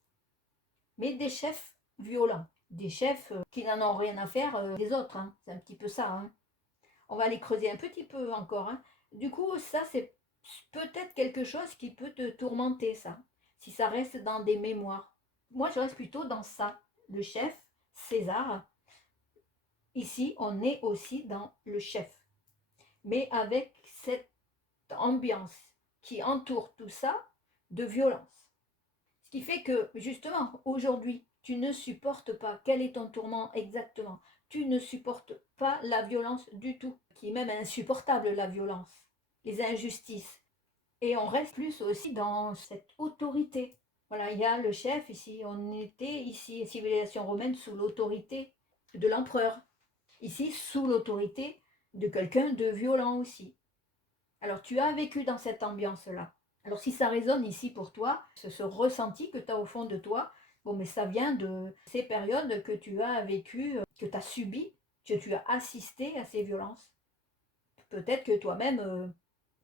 Mais des chefs violents. Des chefs qui n'en ont rien à faire des autres. Hein. C'est un petit peu ça. Hein. On va aller creuser un petit peu encore. Hein. Du coup, ça, c'est peut-être quelque chose qui peut te tourmenter, ça. Si ça reste dans des mémoires. Moi, je reste plutôt dans ça. Le chef, César. Ici, on est aussi dans le chef. Mais avec cette ambiance qui entoure tout ça de violence. Ce qui fait que, justement, aujourd'hui, tu ne supportes pas, quel est ton tourment exactement? Tu ne supportes pas la violence du tout, qui est même insupportable, la violence, les injustices. Et on reste plus aussi dans cette autorité. Voilà, il y a le chef ici, on était ici, civilisation romaine, sous l'autorité de l'empereur. Ici, sous l'autorité de quelqu'un de violent aussi. Alors, tu as vécu dans cette ambiance-là. Alors, si ça résonne ici pour toi, ce ressenti que tu as au fond de toi, bon, mais ça vient de ces périodes que tu as vécues, que tu as subies, que tu as assisté à ces violences. Peut-être que toi-même,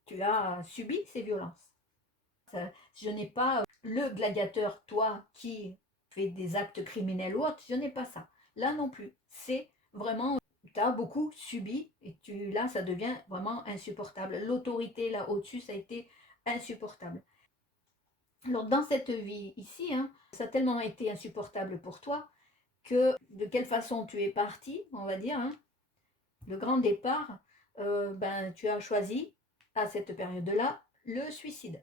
tu as subi ces violences. Je n'ai pas le gladiateur, toi, qui fait des actes criminels ou autres, je n'ai pas ça. Là non plus. C'est vraiment, tu as beaucoup subi et là, ça devient vraiment insupportable. L'autorité là au-dessus, ça a été insupportable. Alors, dans cette vie ici, hein, ça a tellement été insupportable pour toi que de quelle façon tu es parti, on va dire, hein, le grand départ, tu as choisi à cette période-là le suicide.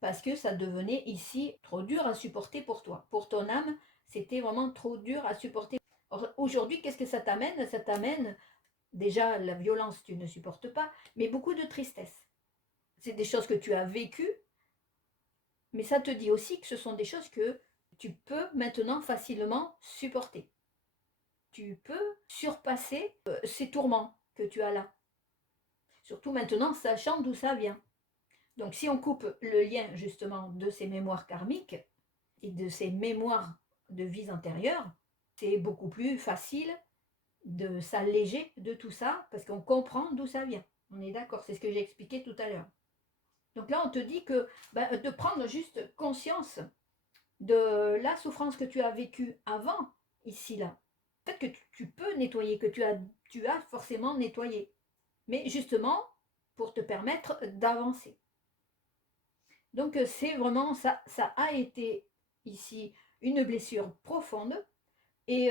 Parce que ça devenait ici trop dur à supporter pour toi. Pour ton âme, c'était vraiment trop dur à supporter. Aujourd'hui, qu'est-ce que ça t'amène? Ça t'amène déjà la violence, tu ne supportes pas, mais beaucoup de tristesse. C'est des choses que tu as vécues, mais ça te dit aussi que ce sont des choses que tu peux maintenant facilement supporter. Tu peux surpasser ces tourments que tu as là. Surtout maintenant, sachant d'où ça vient. Donc si on coupe le lien justement de ces mémoires karmiques et de ces mémoires de vies antérieures, c'est beaucoup plus facile de s'alléger de tout ça parce qu'on comprend d'où ça vient. On est d'accord, c'est ce que j'ai expliqué tout à l'heure. Donc là, on te dit que de prendre juste conscience de la souffrance que tu as vécue avant, ici, là. En fait, que tu peux nettoyer, que tu as forcément nettoyé. Mais justement, pour te permettre d'avancer. Donc c'est vraiment ça, ça a été ici une blessure profonde et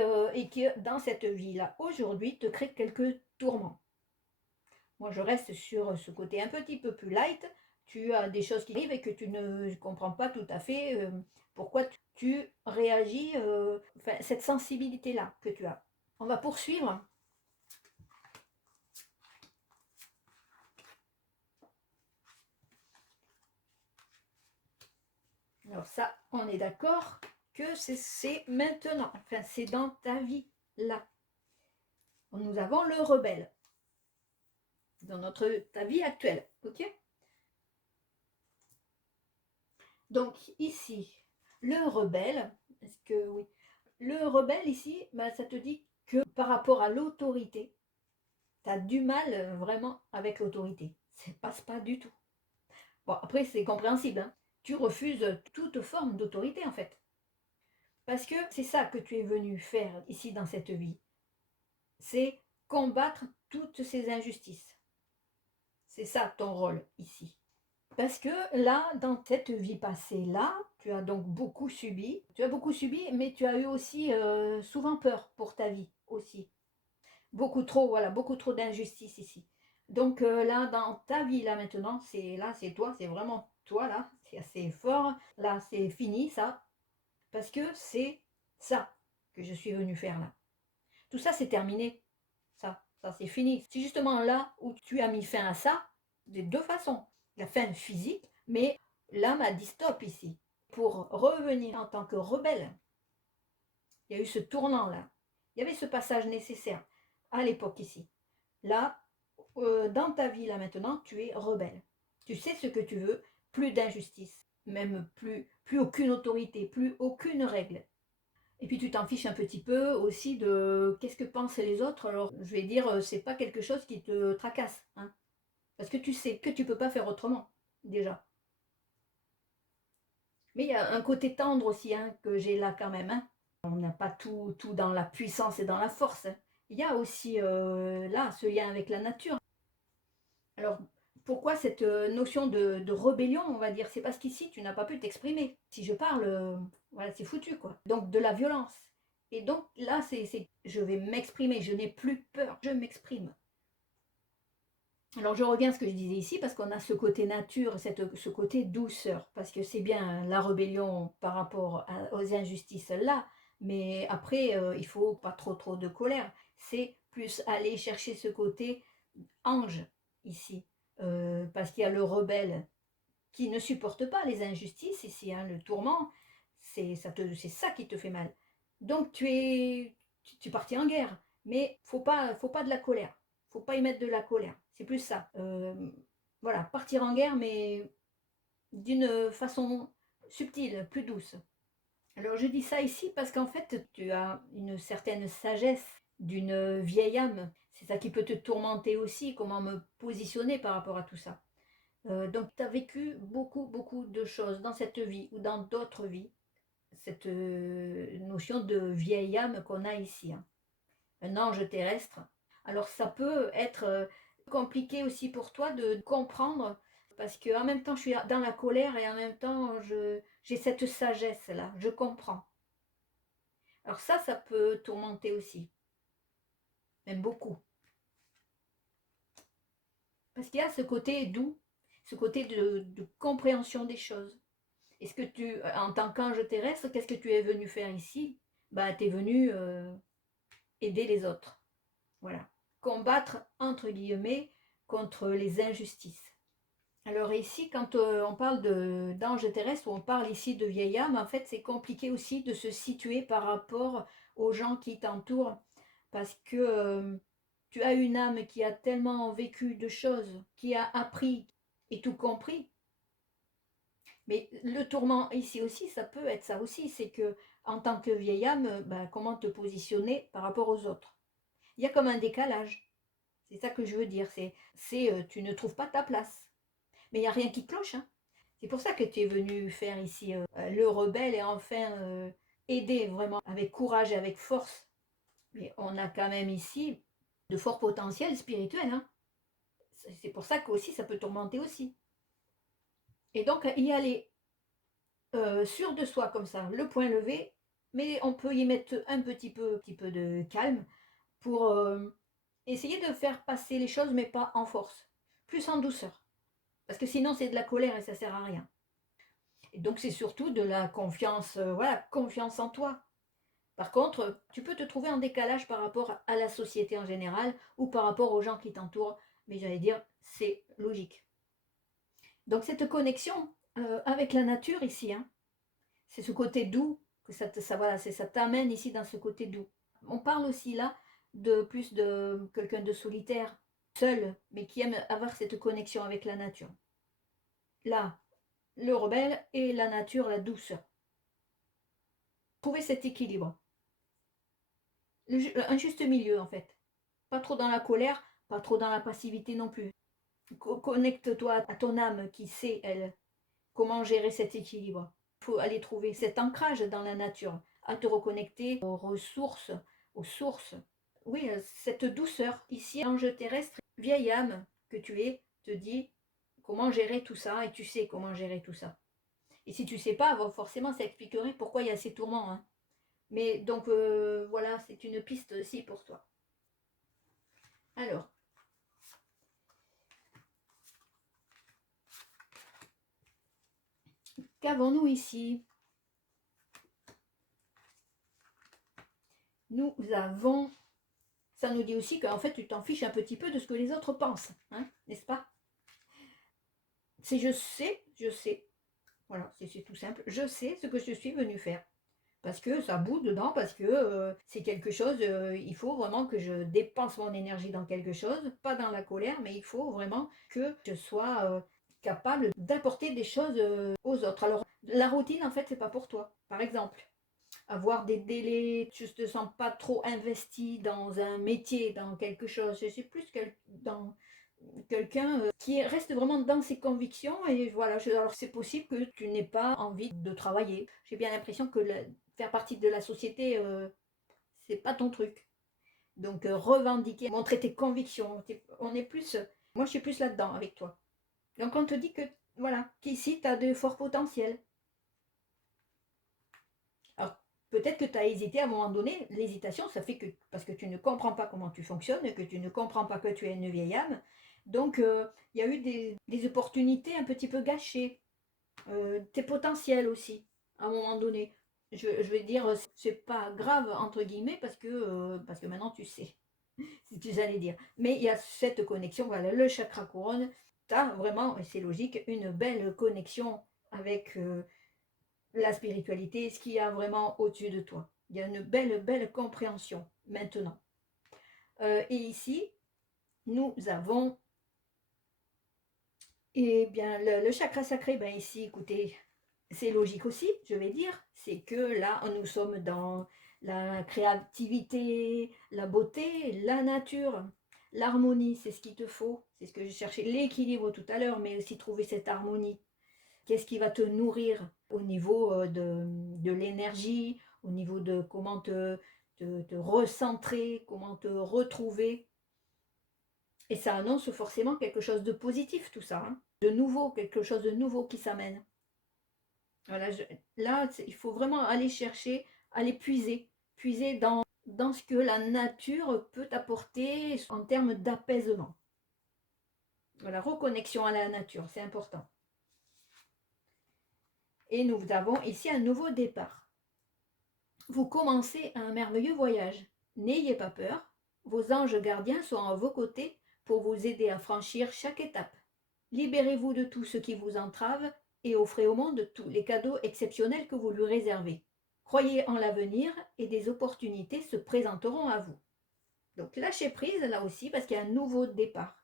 qui, dans cette vie-là, aujourd'hui, te crée quelques tourments. Moi, je reste sur ce côté un petit peu plus light. Tu as des choses qui arrivent et que tu ne comprends pas tout à fait pourquoi tu réagis, enfin, cette sensibilité-là que tu as. On va poursuivre. Alors ça, on est d'accord que c'est maintenant, enfin c'est dans ta vie, là. Nous avons le rebelle dans ta vie actuelle, ok? Donc ici, le rebelle, est-ce que oui, le rebelle ici, ça te dit que par rapport à l'autorité, tu as du mal vraiment avec l'autorité. Ça ne passe pas du tout. Bon, après, c'est compréhensible, hein. Tu refuses toute forme d'autorité en fait. Parce que c'est ça que tu es venu faire ici dans cette vie. C'est combattre toutes ces injustices. C'est ça ton rôle ici. Parce que là, dans cette vie passée-là, tu as donc beaucoup subi. Tu as beaucoup subi, mais tu as eu aussi souvent peur pour ta vie aussi. Beaucoup trop, voilà, beaucoup trop d'injustice ici. Donc là, dans ta vie, là maintenant, c'est toi, c'est vraiment toi, là. C'est assez fort. Là, c'est fini, ça. Parce que c'est ça que je suis venue faire là. Tout ça, c'est terminé. Ça c'est fini. C'est justement là où tu as mis fin à ça, de deux façons. La fin physique, mais l'âme a dit stop ici. Pour revenir en tant que rebelle, il y a eu ce tournant-là. Il y avait ce passage nécessaire à l'époque ici. Là, dans ta vie, là maintenant, tu es rebelle. Tu sais ce que tu veux, plus d'injustice, même plus aucune autorité, plus aucune règle. Et puis tu t'en fiches un petit peu aussi de qu'est-ce que pensent les autres. Alors je vais dire, c'est pas quelque chose qui te tracasse, hein, parce que tu sais que tu peux pas faire autrement, déjà. Mais il y a un côté tendre aussi hein, que j'ai là quand même. Hein. On n'a pas tout dans la puissance et dans la force. Hein. Il y a aussi là ce lien avec la nature. Alors pourquoi cette notion de rébellion, on va dire, c'est parce qu'ici tu n'as pas pu t'exprimer. Si je parle, voilà, c'est foutu quoi. Donc de la violence. Et donc là, je vais m'exprimer, je n'ai plus peur, je m'exprime. Alors je reviens à ce que je disais ici, parce qu'on a ce côté nature, ce côté douceur, parce que c'est bien la rébellion par rapport aux injustices là, mais après, il faut pas trop de colère. C'est plus aller chercher ce côté ange ici, parce qu'il y a le rebelle qui ne supporte pas les injustices ici, hein, le tourment, c'est ça qui te fait mal. Donc tu partis en guerre, mais faut pas de la colère, faut pas y mettre de la colère, c'est plus ça. Voilà, partir en guerre, mais d'une façon subtile, plus douce. Alors je dis ça ici parce qu'en fait, tu as une certaine sagesse d'une vieille âme. C'est ça qui peut te tourmenter aussi, comment me positionner par rapport à tout ça. Donc tu as vécu beaucoup de choses dans cette vie ou dans d'autres vies. Cette notion de vieille âme qu'on a ici. Hein. Un ange terrestre. Alors ça peut être compliqué aussi pour toi de comprendre parce qu'en même temps je suis dans la colère et en même temps j'ai cette sagesse là, je comprends. Alors ça peut tourmenter aussi, même beaucoup. Parce qu'il y a ce côté doux, ce côté de compréhension des choses. Est-ce que en tant qu'ange terrestre, qu'est-ce que tu es venu faire ici? Bah, tu es venu aider les autres. Voilà. Combattre, entre guillemets, contre les injustices. Alors ici, quand on parle d'ange terrestre, ou on parle ici de vieille âme, en fait, c'est compliqué aussi de se situer par rapport aux gens qui t'entourent, parce que tu as une âme qui a tellement vécu de choses, qui a appris et tout compris. Mais le tourment ici aussi, ça peut être ça aussi, c'est que en tant que vieille âme, ben, comment te positionner par rapport aux autres. Il y a comme un décalage. C'est ça que je veux dire, tu ne trouves pas ta place. Mais il n'y a rien qui cloche, hein. C'est pour ça que tu es venu faire ici le rebelle et enfin aider vraiment avec courage et avec force. Mais on a quand même ici de forts potentiels spirituels, hein. C'est pour ça qu'aussi ça peut tourmenter aussi. Et donc y aller sûr de soi comme ça, le point levé, mais on peut y mettre un petit peu de calme pour essayer de faire passer les choses, mais pas en force, plus en douceur. Parce que sinon c'est de la colère et ça sert à rien. Et donc c'est surtout de la confiance, voilà, confiance en toi. Par contre, tu peux te trouver en décalage par rapport à la société en général ou par rapport aux gens qui t'entourent, mais j'allais dire, c'est logique. Donc cette connexion avec la nature ici, hein, c'est ce côté doux que voilà, ça t'amène ici dans ce côté doux. On parle aussi là de plus de quelqu'un de solitaire, seul, mais qui aime avoir cette connexion avec la nature. Là, le rebelle et la nature, la douceur. Trouver cet équilibre. Un juste milieu en fait. Pas trop dans la colère, pas trop dans la passivité non plus. Connecte-toi à ton âme qui sait, elle, comment gérer cet équilibre. Il faut aller trouver cet ancrage dans la nature, à te reconnecter aux ressources, aux sources. Oui, cette douceur. Ici, l'ange terrestre, vieille âme que tu es, te dit comment gérer tout ça et tu sais comment gérer tout ça. Et si tu ne sais pas, bon, forcément, ça expliquerait pourquoi il y a ces tourments, hein. Mais donc, voilà, c'est une piste aussi pour toi. Alors, qu'avons-nous ici? Nous avons, ça nous dit aussi qu'en fait tu t'en fiches un petit peu de ce que les autres pensent, hein, n'est-ce pas? C'est je sais, voilà, c'est tout simple, je sais ce que je suis venue faire. Parce que ça bout dedans, parce que c'est quelque chose, il faut vraiment que je dépense mon énergie dans quelque chose, pas dans la colère, mais il faut vraiment que je sois capable d'apporter des choses aux autres. Alors, la routine, en fait, c'est pas pour toi. Par exemple, avoir des délais, tu ne te sens pas trop investi dans un métier, dans quelque chose. Je suis plus dans quelqu'un qui reste vraiment dans ses convictions et voilà, alors c'est possible que tu n'aies pas envie de travailler. J'ai bien l'impression que faire partie de la société, c'est pas ton truc. Donc revendiquer, montrer tes convictions, on est plus, moi je suis plus là-dedans avec toi. Donc on te dit que voilà, qu'ici tu as de forts potentiels. Alors, peut-être que tu as hésité à un moment donné. L'hésitation, ça fait que parce que tu ne comprends pas comment tu fonctionnes, que tu ne comprends pas que tu es une vieille âme. Donc, il y a eu des opportunités un petit peu gâchées. Tes potentiels aussi, à un moment donné. Je vais dire, c'est pas grave, entre guillemets, parce que maintenant tu sais, si tu allais dire. Mais il y a cette connexion, voilà, le chakra couronne. Tu as vraiment, et c'est logique, une belle connexion avec la spiritualité, ce qu'il y a vraiment au-dessus de toi. Il y a une belle, belle compréhension maintenant. Et ici, nous avons eh bien, le chakra sacré, ben ici, écoutez, c'est logique aussi, je vais dire. C'est que là, nous sommes dans la créativité, la beauté, la nature, l'harmonie, c'est ce qu'il te faut. C'est ce que j'ai cherché, l'équilibre tout à l'heure, mais aussi trouver cette harmonie. Qu'est-ce qui va te nourrir au niveau de l'énergie, au niveau de comment te recentrer, comment te retrouver. Et ça annonce forcément quelque chose de positif, tout ça, hein. De nouveau, quelque chose de nouveau qui s'amène. Voilà, là, il faut vraiment aller chercher, aller puiser dans ce que la nature peut apporter en termes d'apaisement. Voilà, reconnexion à la nature, c'est important. Et nous avons ici un nouveau départ. Vous commencez un merveilleux voyage. N'ayez pas peur, vos anges gardiens sont à vos côtés pour vous aider à franchir chaque étape. Libérez-vous de tout ce qui vous entrave et offrez au monde tous les cadeaux exceptionnels que vous lui réservez. Croyez en l'avenir et des opportunités se présenteront à vous. Donc lâchez prise là aussi parce qu'il y a un nouveau départ.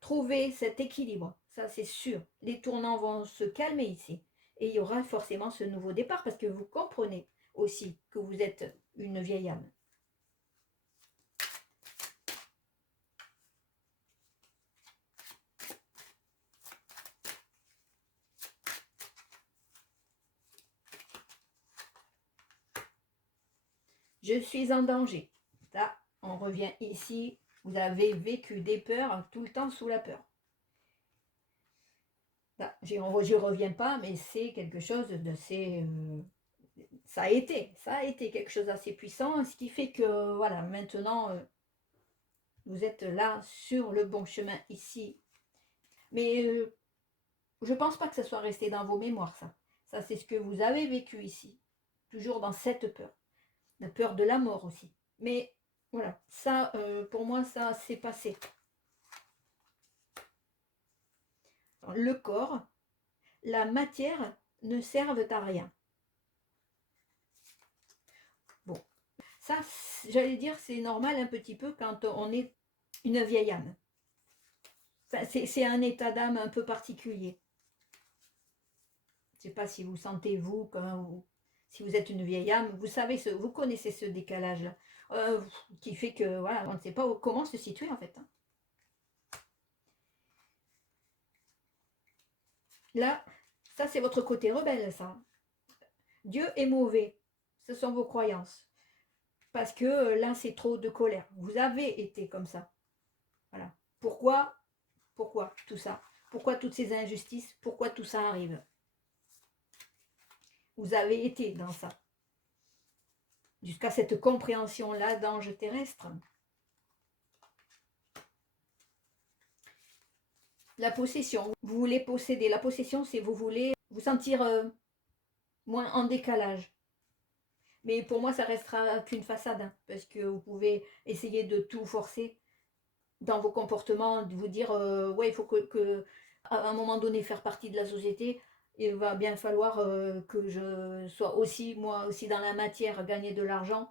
Trouvez cet équilibre, ça c'est sûr. Les tournants vont se calmer ici. Et il y aura forcément ce nouveau départ parce que vous comprenez aussi que vous êtes une vieille âme. Je suis en danger. Là, on revient ici. Vous avez vécu des peurs tout le temps sous la peur. Là, j'y reviens pas, mais c'est quelque chose d'assez... ça a été quelque chose d'assez puissant, ce qui fait que, voilà, maintenant, vous êtes là, sur le bon chemin, ici. Mais je ne pense pas que ça soit resté dans vos mémoires, ça. Ça, c'est ce que vous avez vécu ici. Toujours dans cette peur. La peur de la mort aussi. Mais, voilà, ça, pour moi, ça, c'est passé. Le corps, la matière ne servent à rien. Bon, ça, j'allais dire, c'est normal un petit peu quand on est une vieille âme. Enfin, c'est un état d'âme un peu particulier. Je ne sais pas si vous sentez, vous, si vous êtes une vieille âme, vous savez, vous connaissez ce décalage-là, qui fait que, voilà, on ne sait pas comment se situer, en fait. Hein. Là, ça, c'est votre côté rebelle, ça. Dieu est mauvais. Ce sont vos croyances. Parce que là, c'est trop de colère. Vous avez été comme ça. Voilà. Pourquoi tout ça? Pourquoi toutes ces injustices? Pourquoi tout ça arrive? Vous avez été dans ça. Jusqu'à cette compréhension-là d'ange terrestre. La possession, vous voulez posséder. La possession, c'est vous voulez vous sentir moins en décalage. Mais pour moi, ça restera qu'une façade, hein, parce que vous pouvez essayer de tout forcer dans vos comportements, de vous dire, ouais, il faut que, à un moment donné, faire partie de la société, il va bien falloir que je sois aussi, moi aussi, dans la matière, gagner de l'argent,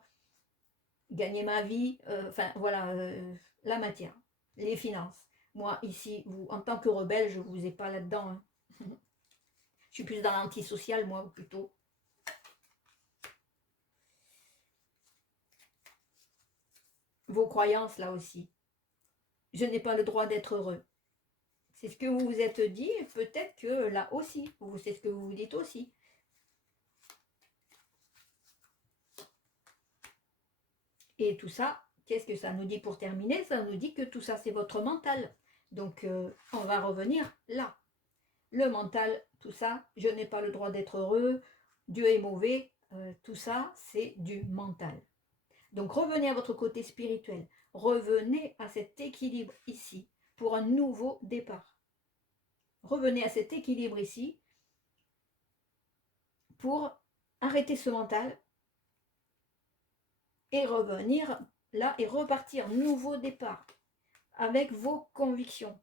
gagner ma vie, enfin, voilà, la matière, les finances. Moi, ici, vous, en tant que rebelle, je ne vous ai pas là-dedans. Hein. Je suis plus dans l'antisocial, moi, plutôt. Vos croyances, là aussi. Je n'ai pas le droit d'être heureux. C'est ce que vous vous êtes dit, peut-être que là aussi, c'est ce que vous vous dites aussi. Et tout ça, qu'est-ce que ça nous dit pour terminer? Ça nous dit que tout ça, c'est votre mental. Donc, on va revenir là. Le mental, tout ça, je n'ai pas le droit d'être heureux, Dieu est mauvais, tout ça, c'est du mental. Donc, revenez à votre côté spirituel. Revenez à cet équilibre ici pour un nouveau départ. Revenez à cet équilibre ici pour arrêter ce mental et revenir là et repartir, nouveau départ, avec vos convictions.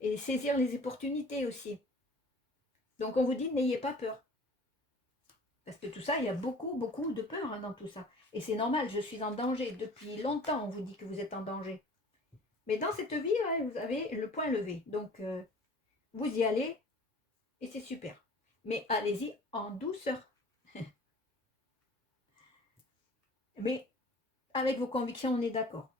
Et saisir les opportunités aussi. Donc on vous dit, n'ayez pas peur. Parce que tout ça, il y a beaucoup, beaucoup de peur hein, dans tout ça. Et c'est normal, je suis en danger. Depuis longtemps, on vous dit que vous êtes en danger. Mais dans cette vie, ouais, vous avez le point levé. Donc, vous y allez et c'est super. Mais allez-y en douceur. Mais avec vos convictions, on est d'accord.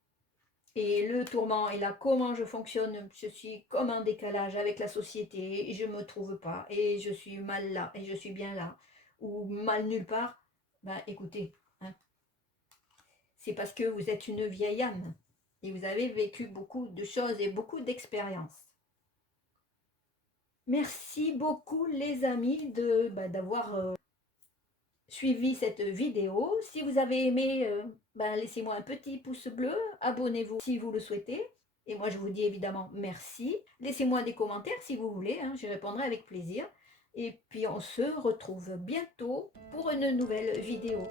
Et le tourment est là, comment je fonctionne, je suis comme en décalage avec la société, et je ne me trouve pas, et je suis mal là, et je suis bien là, ou mal nulle part. Ben écoutez, hein, c'est parce que vous êtes une vieille âme, et vous avez vécu beaucoup de choses et beaucoup d'expériences. Merci beaucoup les amis d'avoir suivi cette vidéo. Si vous avez aimé, laissez-moi un petit pouce bleu, abonnez-vous si vous le souhaitez. Et moi, je vous dis évidemment merci. Laissez-moi des commentaires si vous voulez, hein, j'y répondrai avec plaisir. Et puis, on se retrouve bientôt pour une nouvelle vidéo.